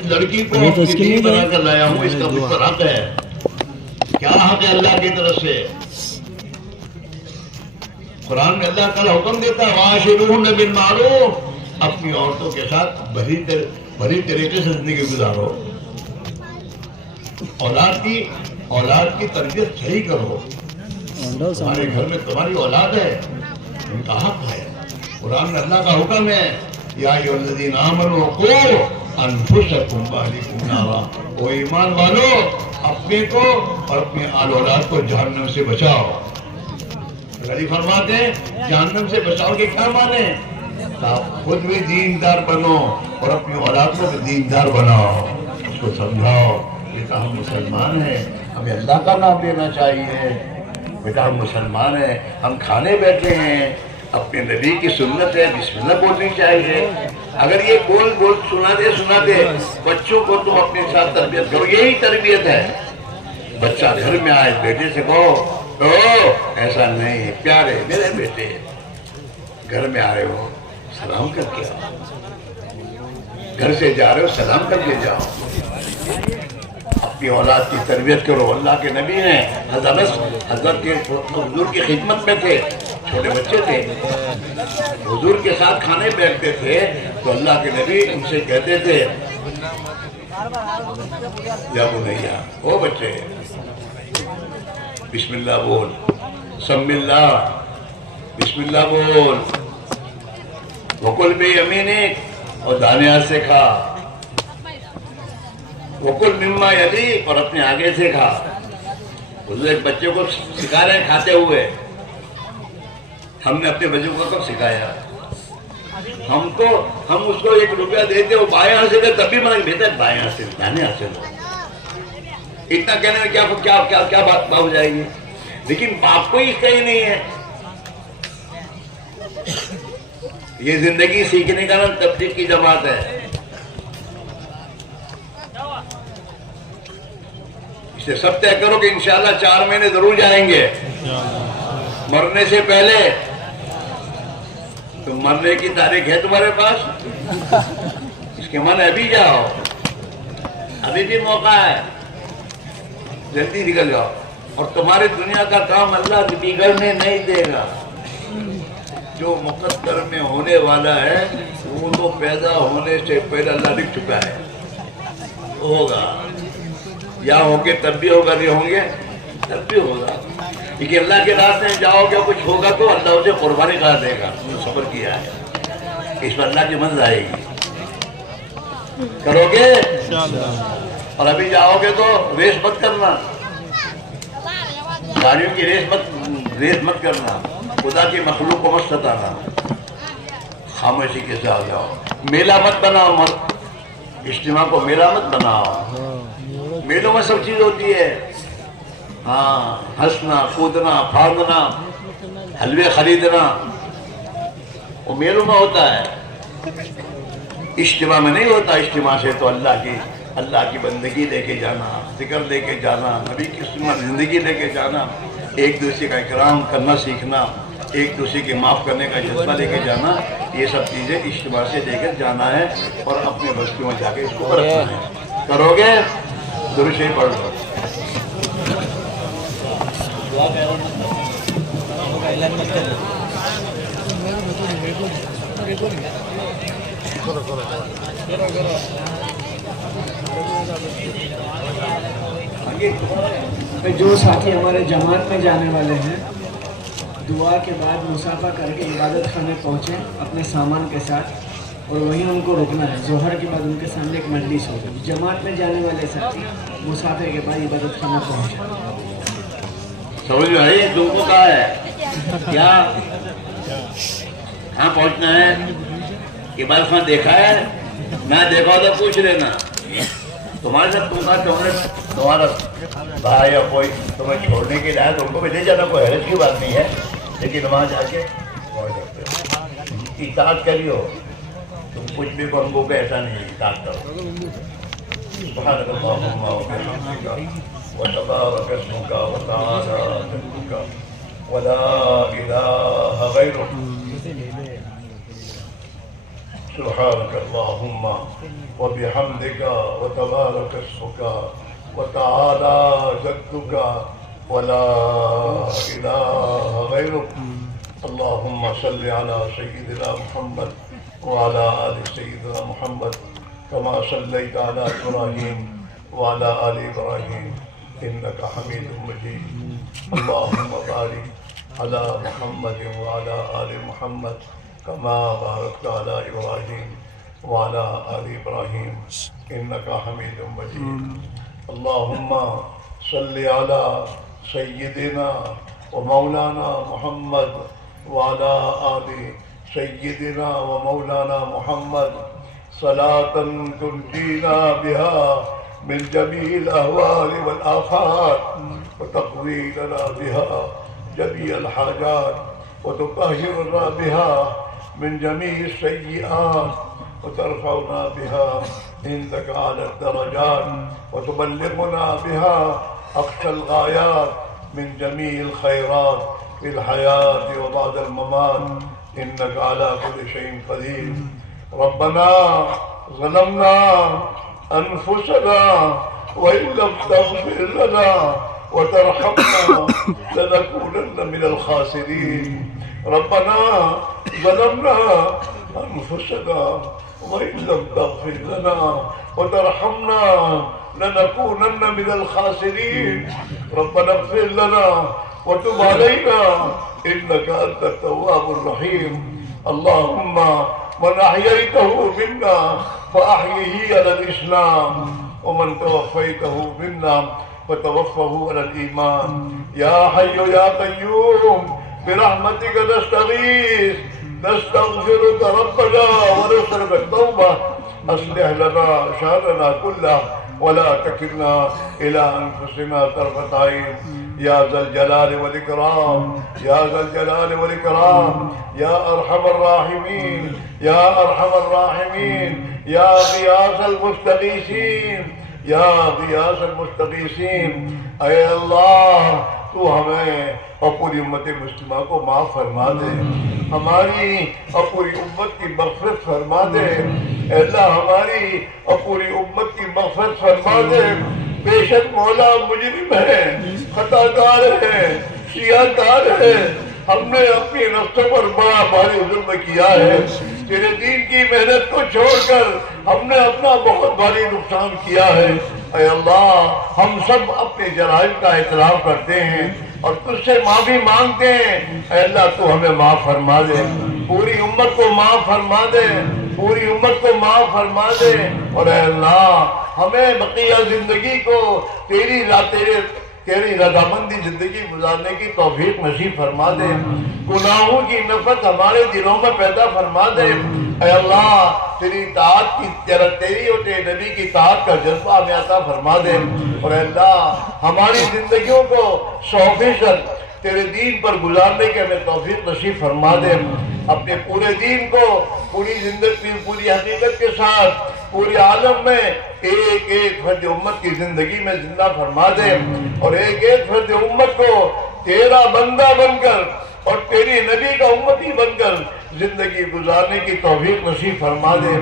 لڑکی کو اپنی بیوی بنا کر لایا ہوں اس کا مجھ پر حق ہے. کیا حق ہے اللہ کی طرف سے؟ قرآن میں اللہ تعالیٰ حکم دیتا ہے وَعَاشِرُوهُنَّ بِالْمَعْرُوفِ، اپنی عورتوں کے ساتھ بھلی طریقے سے زندگی گزارو. اولاد کی تربیت صحیح کرو. تمہارے گھر میں تمہاری اولاد ہے، ان کا حق ہے. قرآن میں اللہ کا حکم ہے یا ایھا الذین آمنوا قوا انفسکم واہلیکم نارا، او ایمان والو اپنے کو اور اپنے آل اولاد کو جہنم سے بچاؤ. غنی فرماتے ہیں جہنم سے بچاؤ کے کیا مانے؟ آپ خود بھی دیندار بنو اور اپنی اولاد کو بھی دیندار بناؤ، اس کو سمجھاؤ بیٹا ہم مسلمان ہیں، ہمیں اللہ کا نام لینا چاہیے. بیٹا ہم مسلمان ہیں، ہم کھانے بیٹھے ہیں، اپنے نبی کی سنت ہے، بسم اللہ بولنی چاہیے. اگر یہ بول سناتے بچوں کو تم اپنے ساتھ تربیت کرو. یہی تربیت ہے. بچہ گھر میں آئے بیٹے سے کہو ایسا نہیں، پیارے میرے بیٹے گھر میں آ رہے ہو سلام کر کے آؤ، گھر سے جا رہے ہو سلام کر کے جاؤ. اپنی اولاد کی تربیت کرو. اللہ کے نبی نے حضرت کے حضور کی خدمت میں تھے، چھوٹے بچے تھے، حضور کے ساتھ کھانے بیٹھتے تھے تو اللہ کے نبی ان سے کہتے تھے یا بنیا، او بچے بسم اللہ بول، سم اللہ، بسم اللہ بول، وکل بیمینک، اور دانے ہاتھ سے کھا، وکل مما یلیک، اور اپنے آگے سے کھا. حضور ایک بچے کو سکھا رہے ہیں کھاتے ہوئے، ہم نے اپنے بچوں کو کب سکھایا؟ ہم اس کو 1 روپیہ دیتے وہ بائیں حاصل ہے تب بھی مانگ بہتر بائیں حاصل دانے حاصل ہو. اتنا کہنے میں کیا بات ہو جائے گی؟ لیکن باپ کو اس کا ہی نہیں ہے. یہ زندگی سیکھنے کا نام تبلیغ کی جماعت ہے. اسے سب طے کرو کہ انشاءاللہ 4 مہینے ضرور جائیں گے مرنے سے پہلے. تو مرنے کی تاریخ ہے تمہارے پاس؟ اس کے معنی ابھی جاؤ, ابھی بھی موقع ہے, جلدی نکل جاؤ. اور تمہاری دنیا کا کام اللہ بگڑنے نہیں دے گا. جو مقدر میں ہونے والا ہے وہ تو پیدا ہونے سے پہلے اللہ لکھ چکا ہے, ہوگا. یا ہوں گے تب بھی ہوگا, نہیں ہوں گے تب بھی ہوگا. لیکن اللہ کے راستے میں جاؤ گے کچھ ہوگا تو اللہ اسے قربانی کرا دے گا. صبر کیا ہے اس پر اللہ کی منزل آئے گی. کرو گے؟ اور ابھی جاؤ گے تو ریس مت کرنا, گاڑیوں کی ریس مت کرنا, خدا کی مخلوق کو مت ستانا. خاموشی کے ساتھ جاؤ. میلہ مت بناؤ, اجتماع کو میلہ مت بناؤ. میلوں میں سب چیز ہوتی ہے, ہاں, ہنسنا کودنا پھاندنا حلوے خریدنا, وہ میلوں میں ہوتا ہے, اجتماع میں نہیں ہوتا. اجتماع سے تو اللہ کی بندگی لے کے جانا, ذکر لے کے جانا, نبی کی سنت زندگی لے کے جانا, ایک دوسرے کا اکرام کرنا سیکھنا, ایک دوسرے کے معاف کرنے کا جذبہ لے کے جانا, یہ سب چیزیں اجتماع سے لے کر جانا ہے اور اپنے بستیوں میں جا کے اس کو رکھنا ہے. کرو گے؟ درود شریف پڑھ لو. جو ساتھی ہمارے جماعت میں جانے والے ہیں دعا کے بعد مسافہ کر کے عبادت خانے پہنچیں اپنے سامان کے ساتھ, اور وہیں ان کو رکنا ہے. ظہر کے بعد ان کے سامنے ایک مجلس ہوگی. جماعت میں جانے والے ساتھی مسافے کے بعد عبادت خانہ پہنچیں. سمجھ میں آئی؟ تم کو کہا ہے کیا کہاں پہنچنا ہے؟ عبادت خانہ دیکھا ہے؟ نہ دیکھا تو پوچھ لینا. تمہارے ساتھ تم کہا تمہارا بھائی یا کوئی تمہیں چھوڑنے کے لیے تم کو بھی لے جانا, کوئی حرج کی بات نہیں ہے. لیکن وہاں جا کے اطاعت کریو, تم کچھ بھی کو ہم کو ایسا نہیں اطاعت کرو. سبحانک اللہم و بحمدک وتبارک اسمک وتعالی جدک ولا الہ غیرک. سبحانك اللهم وبحمدك وتبارك اسمك وتعالى جدك ولا إله غيرك. اللهم صل على سيدنا محمد وعلى آل سيدنا محمد كما صليت على إبراهيم وعلى آل إبراهيم إنك حميد مجيد. اللهم بارك على محمد وعلى آل محمد كما باركت على إبراهيم وعلى آل إبراهيم إنك حميد مجيد. اللهم صل على سيدنا ومولانا محمد وعلى آل سيدنا ومولانا محمد صلاة تنجينا بها من جميع الأهوال والآفات وتقضي لنا بها جميع الحاجات وتطهرنا بها من جميع السيئات وترفعنا بها عندك على الدرجات وتبلغنا بها أقصى الغايات من جميع الخيرات في الحياة وبعد الممات إنك على كل شيء قدير. ربنا ظلمنا أنفسنا وإن لم تغفر لنا وترحمنا لنكونن من الخاسرين. ربنا ظلمنا أنفسنا وإن لم تغفر لنا وترحمنا لنكونن من الخاسرين. ربنا اغفر لنا وتب علينا إنك أنت التواب الرحيم. اللهم من أحييته منا فأحيه على الإسلام ومن توفيته منا فتوفه على الإيمان. يا حي يا قيوم برحمتك نستغيث نستغفرك ربنا ونسألك التوبة أصلح لنا شأننا كله ولا تكلنا إلى أنفسنا طرفة عين يا ذا الجلال والإكرام يا ذا الجلال والإكرام يا أرحم الراحمين يا أرحم الراحمين يا غياث المستغيثين یا غیاث المستغیثین، اے اللہ تو ہمیں اور پوری امت مسلمہ کو معاف فرما دے، ہماری اور پوری امت کی مغفرت فرما دے، اے اللہ ہماری اور پوری امت کی مغفرت فرما دے۔ بے شک مولا مجرم ہے، خطا کار ہے، سیاہ کار ہے، ہم نے اپنی نفسوں پر بڑا بھاری ظلم کیا ہے، تیرے دین کی محنت کو چھوڑ کر ہم نے اپنا بہت بھاری نقصان کیا ہے۔ اے اللہ ہم سب اپنے جرائم کا اعتراف کرتے ہیں اور تجھ سے معافی مانگتے ہیں، اے اللہ تو ہمیں معاف فرما دے، پوری امت کو معاف فرما دے، پوری امت کو معاف فرما دے، اور اے اللہ ہمیں بقیہ زندگی کو تیری رضامندی زندگی گزارنے کی توفیق نصیب فرما دے، گناہوں کی نفرت ہمارے دلوں میں پیدا فرما دے، اے اللہ تیری اطاعت کی تیری اور تیرے نبی کی اطاعت کا جذبہ ہمیں عطا فرما دے، اور اے اللہ ہماری زندگیوں کو 100% تیرے دین پر گزارنے کے ہمیں توفیق نصیب فرما دے، اپنے پورے دین کو پوری زندگی پوری حقیقت کے ساتھ پورے عالم میں ایک ایک فرد امت کی زندگی میں زندہ فرما دے، اور ایک ایک فرد امت کو تیرا بندہ بن کر اور تیری نبی کا امتی بن کر زندگی گزارنے کی توفیق نصیب فرما دے۔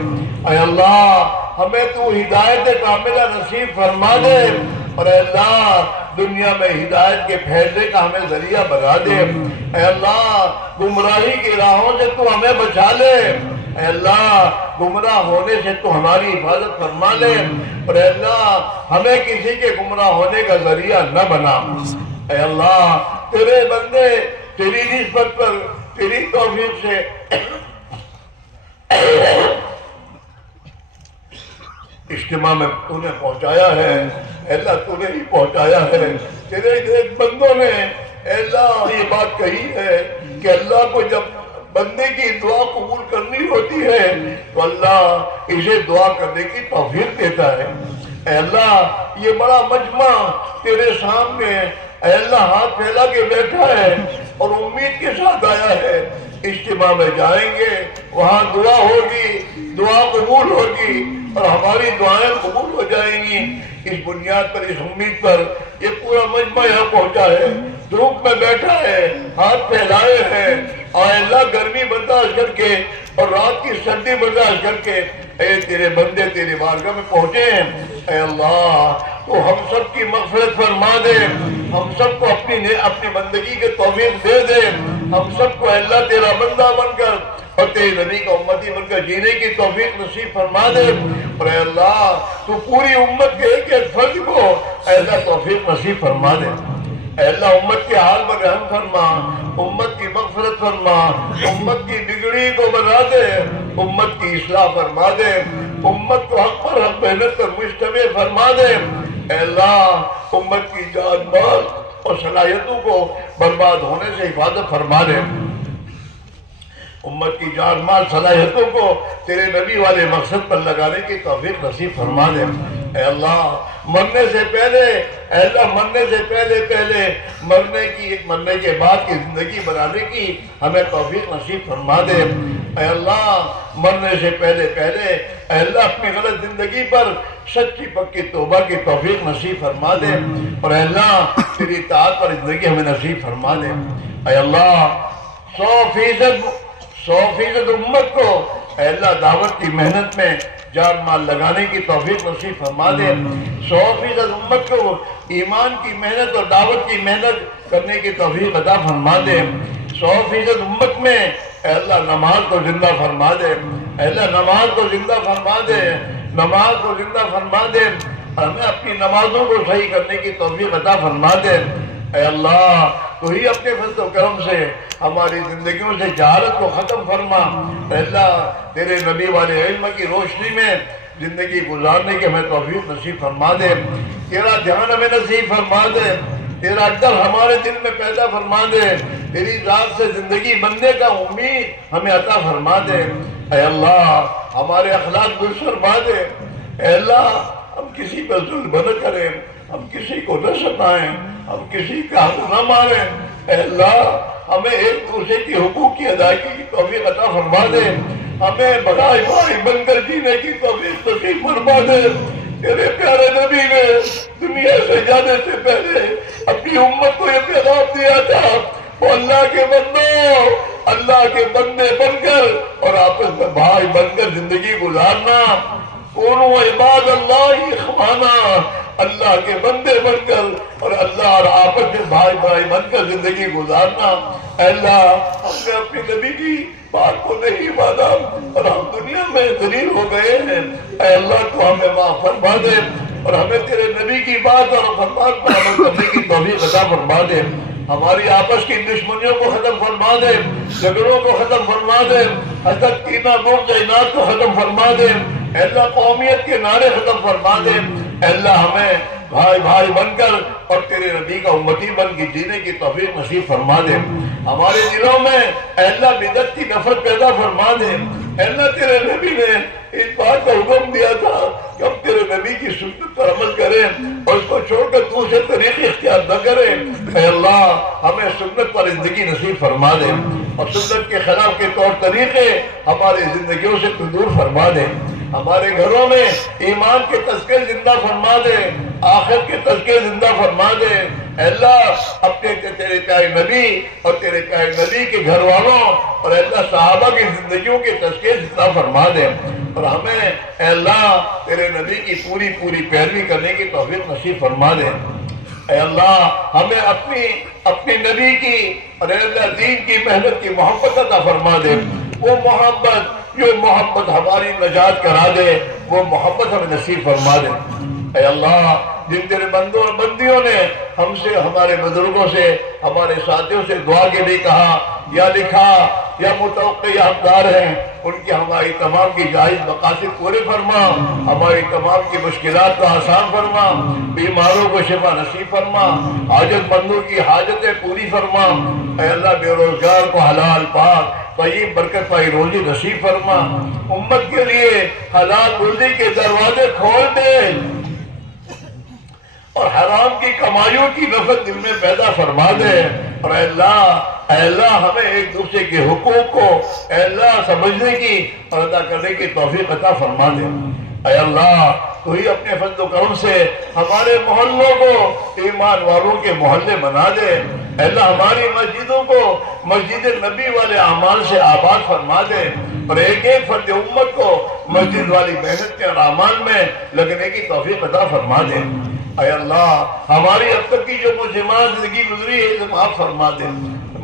اے اللہ ہمیں تو ہدایت کاملہ نصیب فرما دے، اور اے اللہ دنیا میں ہدایت کے پھیلنے کا ہمیں ذریعہ بنا دے، اے اللہ گمراہی کی راہوں سے تو ہمیں بچا لے، اے اللہ گمراہ ہونے سے تو ہماری حفاظت فرما لے، اور اے اللہ ہمیں کسی کے گمراہ ہونے کا ذریعہ نہ بنا۔ اے اللہ تیرے بندے تیری نسبت پر تیری توفیق سے اجتماع میں تو نے پہنچایا ہے، اے اللہ تو نے ہی پہنچایا ہے، تیرے ایک بندوں نے اے اللہ یہ بات کہی ہے کہ اللہ کو جب بندے کی دعا قبول کرنی ہوتی ہے تو اللہ اسے دعا کرنے کی توفیق دیتا ہے۔ اے اللہ یہ بڑا مجمع تیرے سامنے اے اللہ ہاتھ پھیلا کے بیٹھا ہے اور امید کے ساتھ آیا ہے، اجتماع میں جائیں گے وہاں دعا ہوگی، دعا قبول ہوگی اور ہماری دعائیں قبول ہو جائیں گی۔ اس بنیاد پر اس امید پر یہ پورا مجمع یہاں پہنچا ہے، دھوپ میں بیٹھا ہے، ہاتھ پھیلائے ہیں، اور اللہ گرمی برداشت کر کے اور رات کی سردی برداشت کر کے اے تیرے بندے تیری بارگاہ میں پہنچے ہیں۔ اے اللہ تو ہم سب کی مغفرت فرما دے، ہم سب کو اپنی بندگی کے توفیق دے دے، ہم سب کو اللہ تیرا بندہ بن کر اور تیرے نبی کا امتی بن کر جینے کی توفیق نصیب فرما دے، اور اے اللہ تو پوری امت کے ایک ایک فرد کو اے اللہ توفیق نصیب فرما دے۔ اے اللہ امت کے حال پر رحم فرما، امت کی مغفرت فرما، امت کی بگڑی کو بنا دے، امت کی اصلاح فرما دے، امت کو حق پر حق محنت پر مجتمع فرما دے۔ اے اللہ امت کی جان مال اور صلاحیتوں کو برباد ہونے سے حفاظت فرما دے، امت کی جان مال صلاحیتوں کو تیرے نبی والے مقصد پر لگانے کی توفیق نصیب فرما دے۔ اے اللہ مرنے سے پہلے اے اللہ مرنے سے پہلے مرنے کے بعد کی زندگی بنانے کی ہمیں توفیق نصیب فرما دے۔ اے اللہ مرنے سے پہلے اے اللہ اپنی غلط زندگی پر سچی پکی توبہ کی توفیق نصیب فرما دے، اور اے اللہ تیری اطاعت پر زندگی ہمیں نصیب فرما دے۔ اے اللہ 100% امت کو اے اللہ دعوت کی محنت میں جان مال لگانے کی توفیق نصیب فرما دے، 100% امت کو ایمان کی محنت اور دعوت کی محنت کرنے کی توفیق عطا فرما دے، 100% امت میں اے اللہ نماز کو زندہ فرما دے، اے اللہ نماز کو زندہ فرما دے، نماز کو زندہ فرما دے، ہمیں اپنی نمازوں کو صحیح کرنے کی توفیق عطا فرما دے۔ اے اللہ تو ہی اپنے فضل و کرم سے ہماری زندگیوں سے جہالت کو ختم فرما، اے اللہ تیرے نبی والے علم کی روشنی میں زندگی گزارنے کے ہمیں توفیق نصیب فرما دے، تیرا دھیان ہمیں نصیب فرما دے، تیرا ڈر ہمارے دل میں پیدا فرما دے، تیری ذات سے زندگی بننے کا امید ہمیں عطا فرما دے۔ اے اللہ ہمارے اخلاق درست فرما دے۔ اے اللہ ہم کسی پر ظلم نہ کریں، ہم کسی کو نہ ستائیں، ہم کسی کا حق نہ ماریں۔ اے اللہ ہمیں ایک دوسرے کی حقوق کی ادائیگی کی توفیق عطا فرما دے، ہمیں بڑائی بھائی بن کر جینے کی توفیق نصیب فرما دے۔ تیرے پیارے نبی نے دنیا سے جانے سے پہلے اپنی امت کو یہ پیغام دیا تھا، وہ اللہ کے بندوں، اللہ کے بندے بن کر اور آپس میں بھائی بن کر زندگی گزارنا۔ کونوا عباد اللہ اخوانا، اللہ کے بندے بن کر اور اللہ اور آپس میں بھائی بھائی بن کر زندگی گزارنا۔ اے اللہ ہم نے اپنی نبی کی بات کو نہیں مانا اور ہم دنیا میں ذلیل ہو گئے ہیں۔ اے اللہ تو ہمیں معاف فرما دے اور ہمیں تیرے نبی کی بات اور فرمان پر عمل کرنے کی توفیق عطا فرما دے۔ ہماری آپس کی دشمنیوں کو ختم فرما دے، جھگڑوں کو ختم فرما دے، حسد کینہ بغض عناد کو ختم فرما دے۔ اے اللہ قومیت کے نعرے ختم فرما دے۔ اے اللہ ہمیں بھائی بھائی بن کر اور تیرے نبی کا امتی بن کے جینے کی توفیق نصیب فرما دے۔ ہمارے دلوں میں اے اللہ بدعت کی نفرت پیدا فرما دے۔ اے اللہ تیرے نبی نے اس بات کا حکم دیا تھا کہ ہم تیرے نبی کی سنت پر عمل کریں اور اس کو چھوڑ کر دوسرے طریقے اختیار نہ کریں۔ اے اللہ ہمیں سنت پر زندگی نصیب فرما دے اور سنت کے خلاف کے طور طریقے ہماری زندگیوں سے دور فرما دے۔ ہمارے گھروں میں ایمان کے تذکرے زندہ فرما دے، آخرت کے تذکرے زندہ فرما دے۔ اے اللہ اپنے تیرے پیارے نبی اور تیرے پیارے نبی کے گھر والوں اور اے اللہ صحابہ کی زندگیوں کے تذکرے زندہ فرما دے اور ہمیں اے اللہ تیرے نبی کی پوری پیروی کرنے کی توفیق نصیب فرما دے۔ اے اللہ ہمیں اپنی نبی کی اور اے اللہ دین کی محنت کی محبت عطا فرما دے۔ وہ محبت جو محبت ہماری نجات کرا دے، وہ محبت ہمیں نصیب فرما دے۔ اے اللہ جن تیرے بندوں اور بندیوں نے ہم سے، ہمارے بزرگوں سے، ہمارے ساتھیوں سے دعا کے لیے کہا یا لکھا یا متوقع یا حقدار ہیں، ان کی ہماری تمام کی جائز مقاصد پورے فرما، ہماری تمام کی مشکلات کو آسان فرما، بیماروں کو شفا نصیب فرما، حاجت مندوں کی حاجتیں پوری فرما۔ اے اللہ بے روزگار کو حلال پاک طیب برکت پائی روزی نصیب فرما، امت کے لیے حلال روزی کے دروازے کھول دے اور حرام کی کمائیوں کی نفرت دل میں پیدا فرما دے۔ اور اے اللہ ہمیں ایک دوسرے کے حقوق کو اے اللہ سمجھنے کی اور ادا کرنے کی توفیق عطا فرما دے۔ اے اللہ تو ہی اپنے فضل و کرم سے ہمارے محلوں کو ایمان والوں کے محلے بنا دے۔ اے اللہ ہماری مسجدوں کو مسجد نبی والے اعمال سے آباد فرما دے اور ایک ایک فرد امت کو مسجد والی محنت کے اور اعمال میں لگنے کی توفیق عطا فرما دے۔ اے اللہ ہماری اب تک کی جو مسلمان زندگی گزری ہے اسے معاف فرما دے،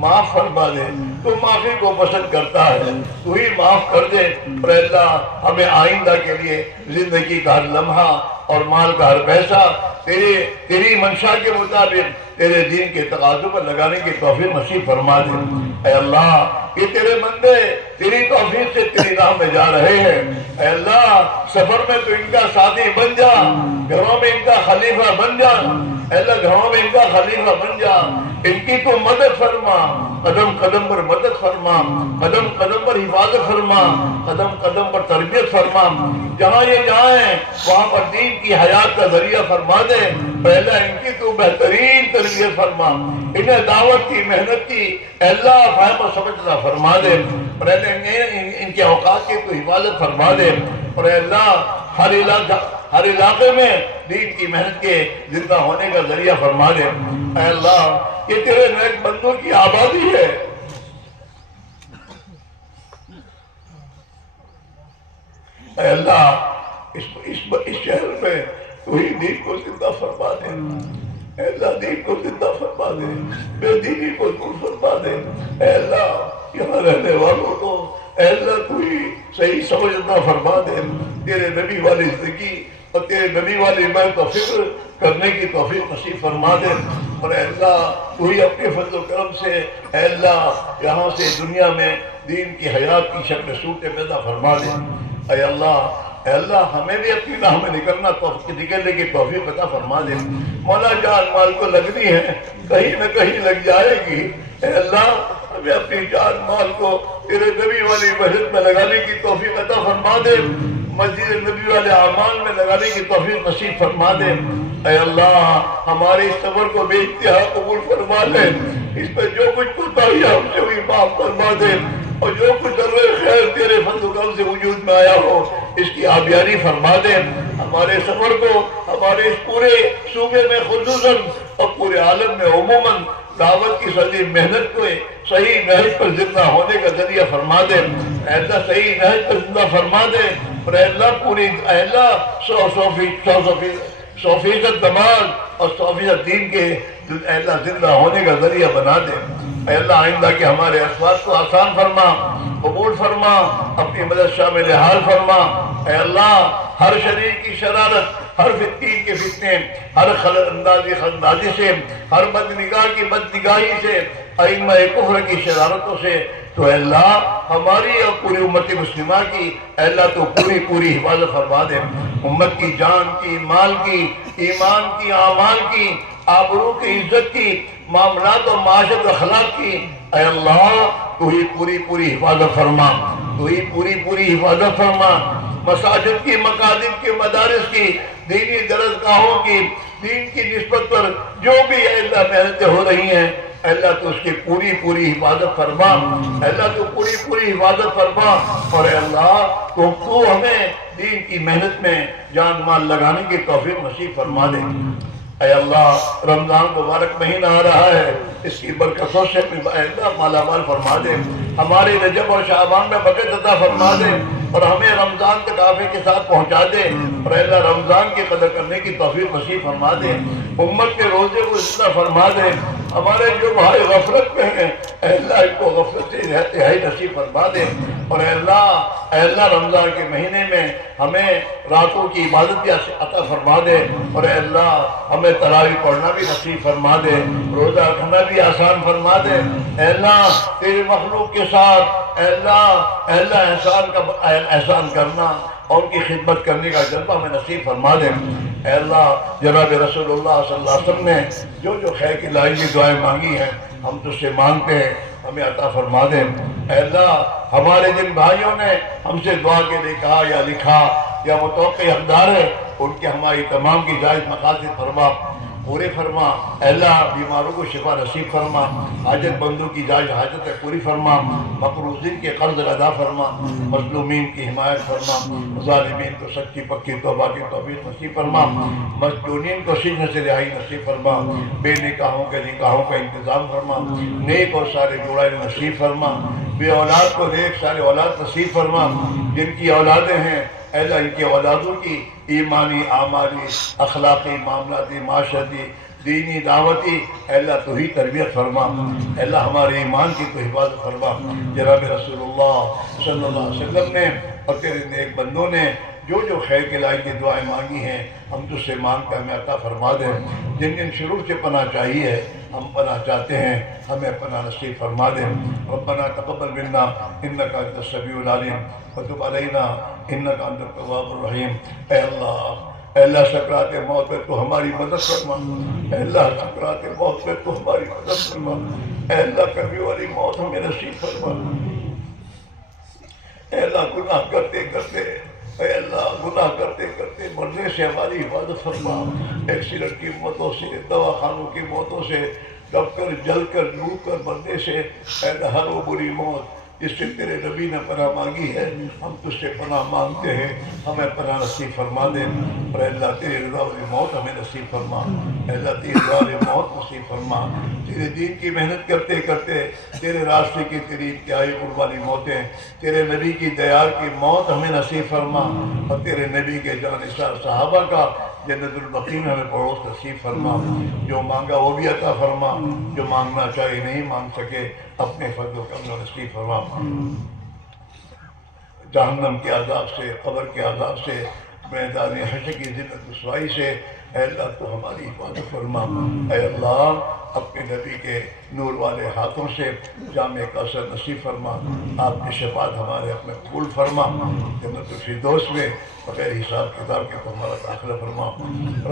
معاف فرما دے۔ تو معافی کو پسند کرتا ہے، تو ہی معاف کر دے۔ اور اے اللہ ہمیں آئندہ کے لیے زندگی کا ہر لمحہ اور مال کا ہر پیسہ تیری منشا کے مطابق تیرے دین کے تقاضوں پر لگانے کی توفیق نصیب فرما دے۔ اے اللہ یہ تیرے بندے تیری توفیق سے تیری راہ میں جا رہے ہیں، اے اللہ سفر میں تو ان کا ساتھی بن جا، گھروں میں ان کا خلیفہ بن جا، اے اللہ گھروں میں ان کا خلیفہ بن جا، ان کی تو مدد فرما، قدم قدم پر مدد فرما، قدم قدم پر حفاظت فرما، قدم قدم پر تربیت فرما، جہاں یہ جائیں وہاں پر دین کی حیات کا ذریعہ فرما دے۔ پہلا ان کی تو بہترین تربیت فرما، انہیں دعوت کی محنت کی اے اللہ فہم و سمجھنا فرما دے اور اے اللہ ان کے اوقات کی تو حفاظت فرما دے اور اے اللہ ہر علاقے میں دین کی محنت کے زندہ ہونے کا ذریعہ فرما دے۔ اے اللہ یہ تیرے نیک بندوں کی آبادی ہے، اے اللہ اس شہر میں تو ہی دین کو زندہ فرما دے، اے اللہ دین کو زندہ فرما دے، بے دینی کو دور فرما دے۔ اے اللہ یہاں رہنے والوں کو اے اللہ تو ہی صحیح سمجھنا فرما دے، تیرے نبی والی زندگی اور تیرے نبی والی محنت و فکر کرنے کی توفیق نصیب فرما دے اور اے اللہ تو ہی اپنے فضل و کرم سے اے اللہ یہاں سے دنیا میں دین کی حیات کی شکل صورتیں پیدا فرما دے۔ اے اللہ ہمیں بھی اپنی راہ میں نکلنے کی توفیق عطا فرما دے۔ مولا جان مال کو لگنی ہے، کہیں نہ کہیں لگ جائے گی، اے اللہ ہمیں اپنی جان مال کو تیرے نبی والی مسجد میں لگانے کی توفیق عطا فرما دے، مسجد نبی والے اعمال میں لگانے کی توفیق نصیب فرما دے۔ اے اللہ ہمارے اس سفر کو بے انتہا قبول فرما لے، اس میں جو کچھ کوتاہی ہم سے ہوئی معاف فرما دے، اور جو کچھ ذرہ خیر تیرے فضل و کرم سے وجود میں آیا ہو اس کی آبیاری فرما دے۔ ہمارے سفر کو ہمارے اس پورے صوبے میں خصوصاً اور پورے عالم میں عموماً دعوت کی صحیح محنت کو صحیح نہج پر زندہ ہونے کا ذریعہ فرما دے۔ اے اللہ صحیح نہج پر زندہ فرما دے، اور اے اللہ پوری اے اللہ 100% نماز اور 100% دین کے اے اللہ زندہ ہونے کا ذریعہ بنا دے۔ اے اللہ آئندہ کے ہمارے اسباب کو آسان فرما، قبول فرما، اپنی مدد شامل حال فرما۔ اے اللہ ہر شریر کی شرارت، ہر فتین کے فتنے، ہر خلل اندازی سے، ہر بد نگاہ کی بد نگاہی سے، ائمہ کفر کی شرارتوں سے تو اے اللہ ہماری اور پوری امت مسلمہ کی اے اللہ تو پوری حفاظت فرما دے۔ امت کی جان کی، مال کی، ایمان کی، اعمال کی، آبرو کی، عزت کی، معاملات اور معاشرت اخلاق کی اے اللہ تو ہی پوری حفاظت فرما، تو ہی پوری حفاظت فرما۔ مساجد کی، مکاتب کی، مدارس کی، دینی درسگاہوں کی، دین کی نسبت پر جو بھی اے اللہ محنتیں ہو رہی ہیں اے اللہ تو اس کی پوری حفاظت فرما، اے اللہ تو پوری حفاظت فرما، اور اے اللہ تو ہمیں دین کی محنت میں جان مال لگانے کی توفیق نصیب فرما دے۔ اے اللہ رمضان مبارک مہینہ آ رہا ہے، اس کی برکتوں سے اے اللہ مالا مال فرما دے، ہمارے رجب اور شعبان میں برکت عطا فرما دے، اور ہمیں رمضان تک آفے کے ساتھ پہنچا دے، اور اے اللہ رمضان کی قدر کرنے کی توفیق نصیب فرما دے، امت کے روزے کو زندہ فرما دے۔ ہمارے جو بھائی غفلت میں ہیں اے اللہ ان کو غفلت سے رہائی نصیب فرما دے، اور اے اللہ رمضان کے مہینے میں ہمیں راتوں کی عبادت بھی عطا فرما دے، اور اے اللہ ہمیں تراویح پڑھنا بھی نصیب فرما دے، روزہ رکھنا بھی آسان فرما دے۔ اے اللہ تیرے مخلوق کے ساتھ اے اللہ احسان کرنا اور ان کی خدمت کرنے کا جذبہ ہمیں نصیب فرما دے۔ اے اللہ جناب رسول اللہ صلی اللہ علیہ وسلم نے جو خیر کی لائنی دعائیں مانگی ہیں ہم تجھ سے مانگتے ہیں، ہمیں عطا فرما دے۔ اے اللہ ہمارے جن بھائیوں نے ہم سے دعا کے لیے کہا یا لکھا یا متوقع حقدار ہے ان کے ہماری تمام کی جائز مقاصد فرما، پورے فرما۔ اے اللہ بیماروں کو شفا نصیب فرما، حاجت مندوں کی جائز حاجتیں پوری فرما، مقروضین کے قرض ادا فرما، مظلومین کی حمایت فرما، ظالمین کو سچی پکی توبہ کی توفیق نصیب فرما، مسجونین کو سجن سے رہائی نصیب فرما، بے نکاحوں کے نکاحوں کا انتظام فرما، نیک اور سارے جوڑائیں نصیب فرما، بے اولاد کو نیک سارے اولاد نصیب فرما، جن کی اولادیں ہیں اے اللہ ان کے اولادوں کی ایمانی، اعمالی، اخلاقی، معاملاتی، معاشرتی، دینی، دعوتی اے اللہ تو ہی تربیت فرما۔ اے اللہ ہمارے ایمان کی تو حفاظت فرما۔ جناب رسول اللہ صلی اللہ علیہ وسلم نے اور تیرے نیک بندوں نے جو خیر کے لائق کی دعائیں مانگی ہیں ہم تجھ سے مانگ کر ہمیں عطا فرما دے۔ جن شرور سے پناہ چاہیے ہم پناہ چاہتے ہیں، ہمیں پناہ نصیب فرما دے۔ ربنا تقبل منا انک انت السمیع العلیم وتب علینا انک انت التواب الرحیم۔ اے اللہ سکرات موت پہ تو ہماری مدد فرما، اے اللہ سکرات موت پہ تو ہماری مدد فرما، اے اللہ کبھی والی موت ہمیں نصیب فرما۔ اے اللہ گناہ کرتے کرتے اے اللہ گناہ کرتے کرتے مرنے سے ہماری حفاظت فرما، ایکسیڈنٹ کی موتوں سے، دواخانوں کی موتوں سے، دب کر جل کر ڈوب کر مرنے سے، اے اللہ ہر وہ بری موت جس سے تیرے نبی نے پناہ مانگی ہے ہم تجھ سے پناہ مانگتے ہیں، ہمیں پناہ نصیب فرما دے۔ اور اے اللہ تیرے رضا والی موت ہمیں نصیب فرما، اے اللہ تیرے رضا والی موت نصیب فرما۔ تیرے دین کی محنت کرتے کرتے تیرے راستے کی تیری انتہائی قربانی موتیں، تیرے نبی کی دیار کی موت ہمیں نصیب فرما، اور تیرے نبی کے جانثار صحابہ کا جنت البقیع میں ہمیں پڑوس نصیب فرما۔ جو مانگا وہ بھی عطا فرما، جو مانگنا چاہے نہیں مانگ سکے اپنے فضل و کرم نصیب فرما۔ جہنم کے عذاب سے، قبر کے عذاب سے، میدان حشر کی ذلت رسوائی سے اے اللہ تو ہماری حفاظت فرما۔ اے اللہ اپنے نبی کے نور والے ہاتھوں سے جامع کوثر نصیب فرما، آپ کی شفاعت ہمارے حق میں قبول فرما، جنت الفردوس میں بغیر حساب کتاب کے تو ہمارا داخلہ فرما۔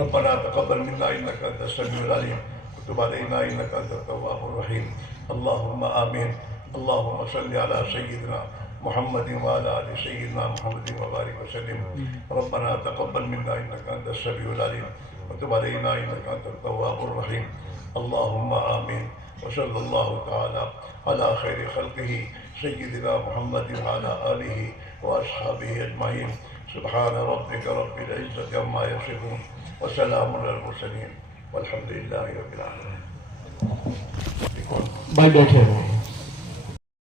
ربنا تقبل منا انک انت السمیع العلیم وتب علینا انک انت التواب الرحیم۔ اللهم آمين. اللهم صل على سيدنا محمد وعلى آل سيدنا محمد وبارك وسلم. ربنا تقبل منا إنك أنت السميع العليم وتب علينا إنك أنت التواب الرحيم. اللهم آمين. وصلى الله تعالى على خير خلقه سيدنا محمد وعلى آله وأصحابه أجمعين. سبحان ربك رب العزة عما يصفون وسلام على المرسلين والحمد لله رب العالمين. بھائی بیٹھے رہے.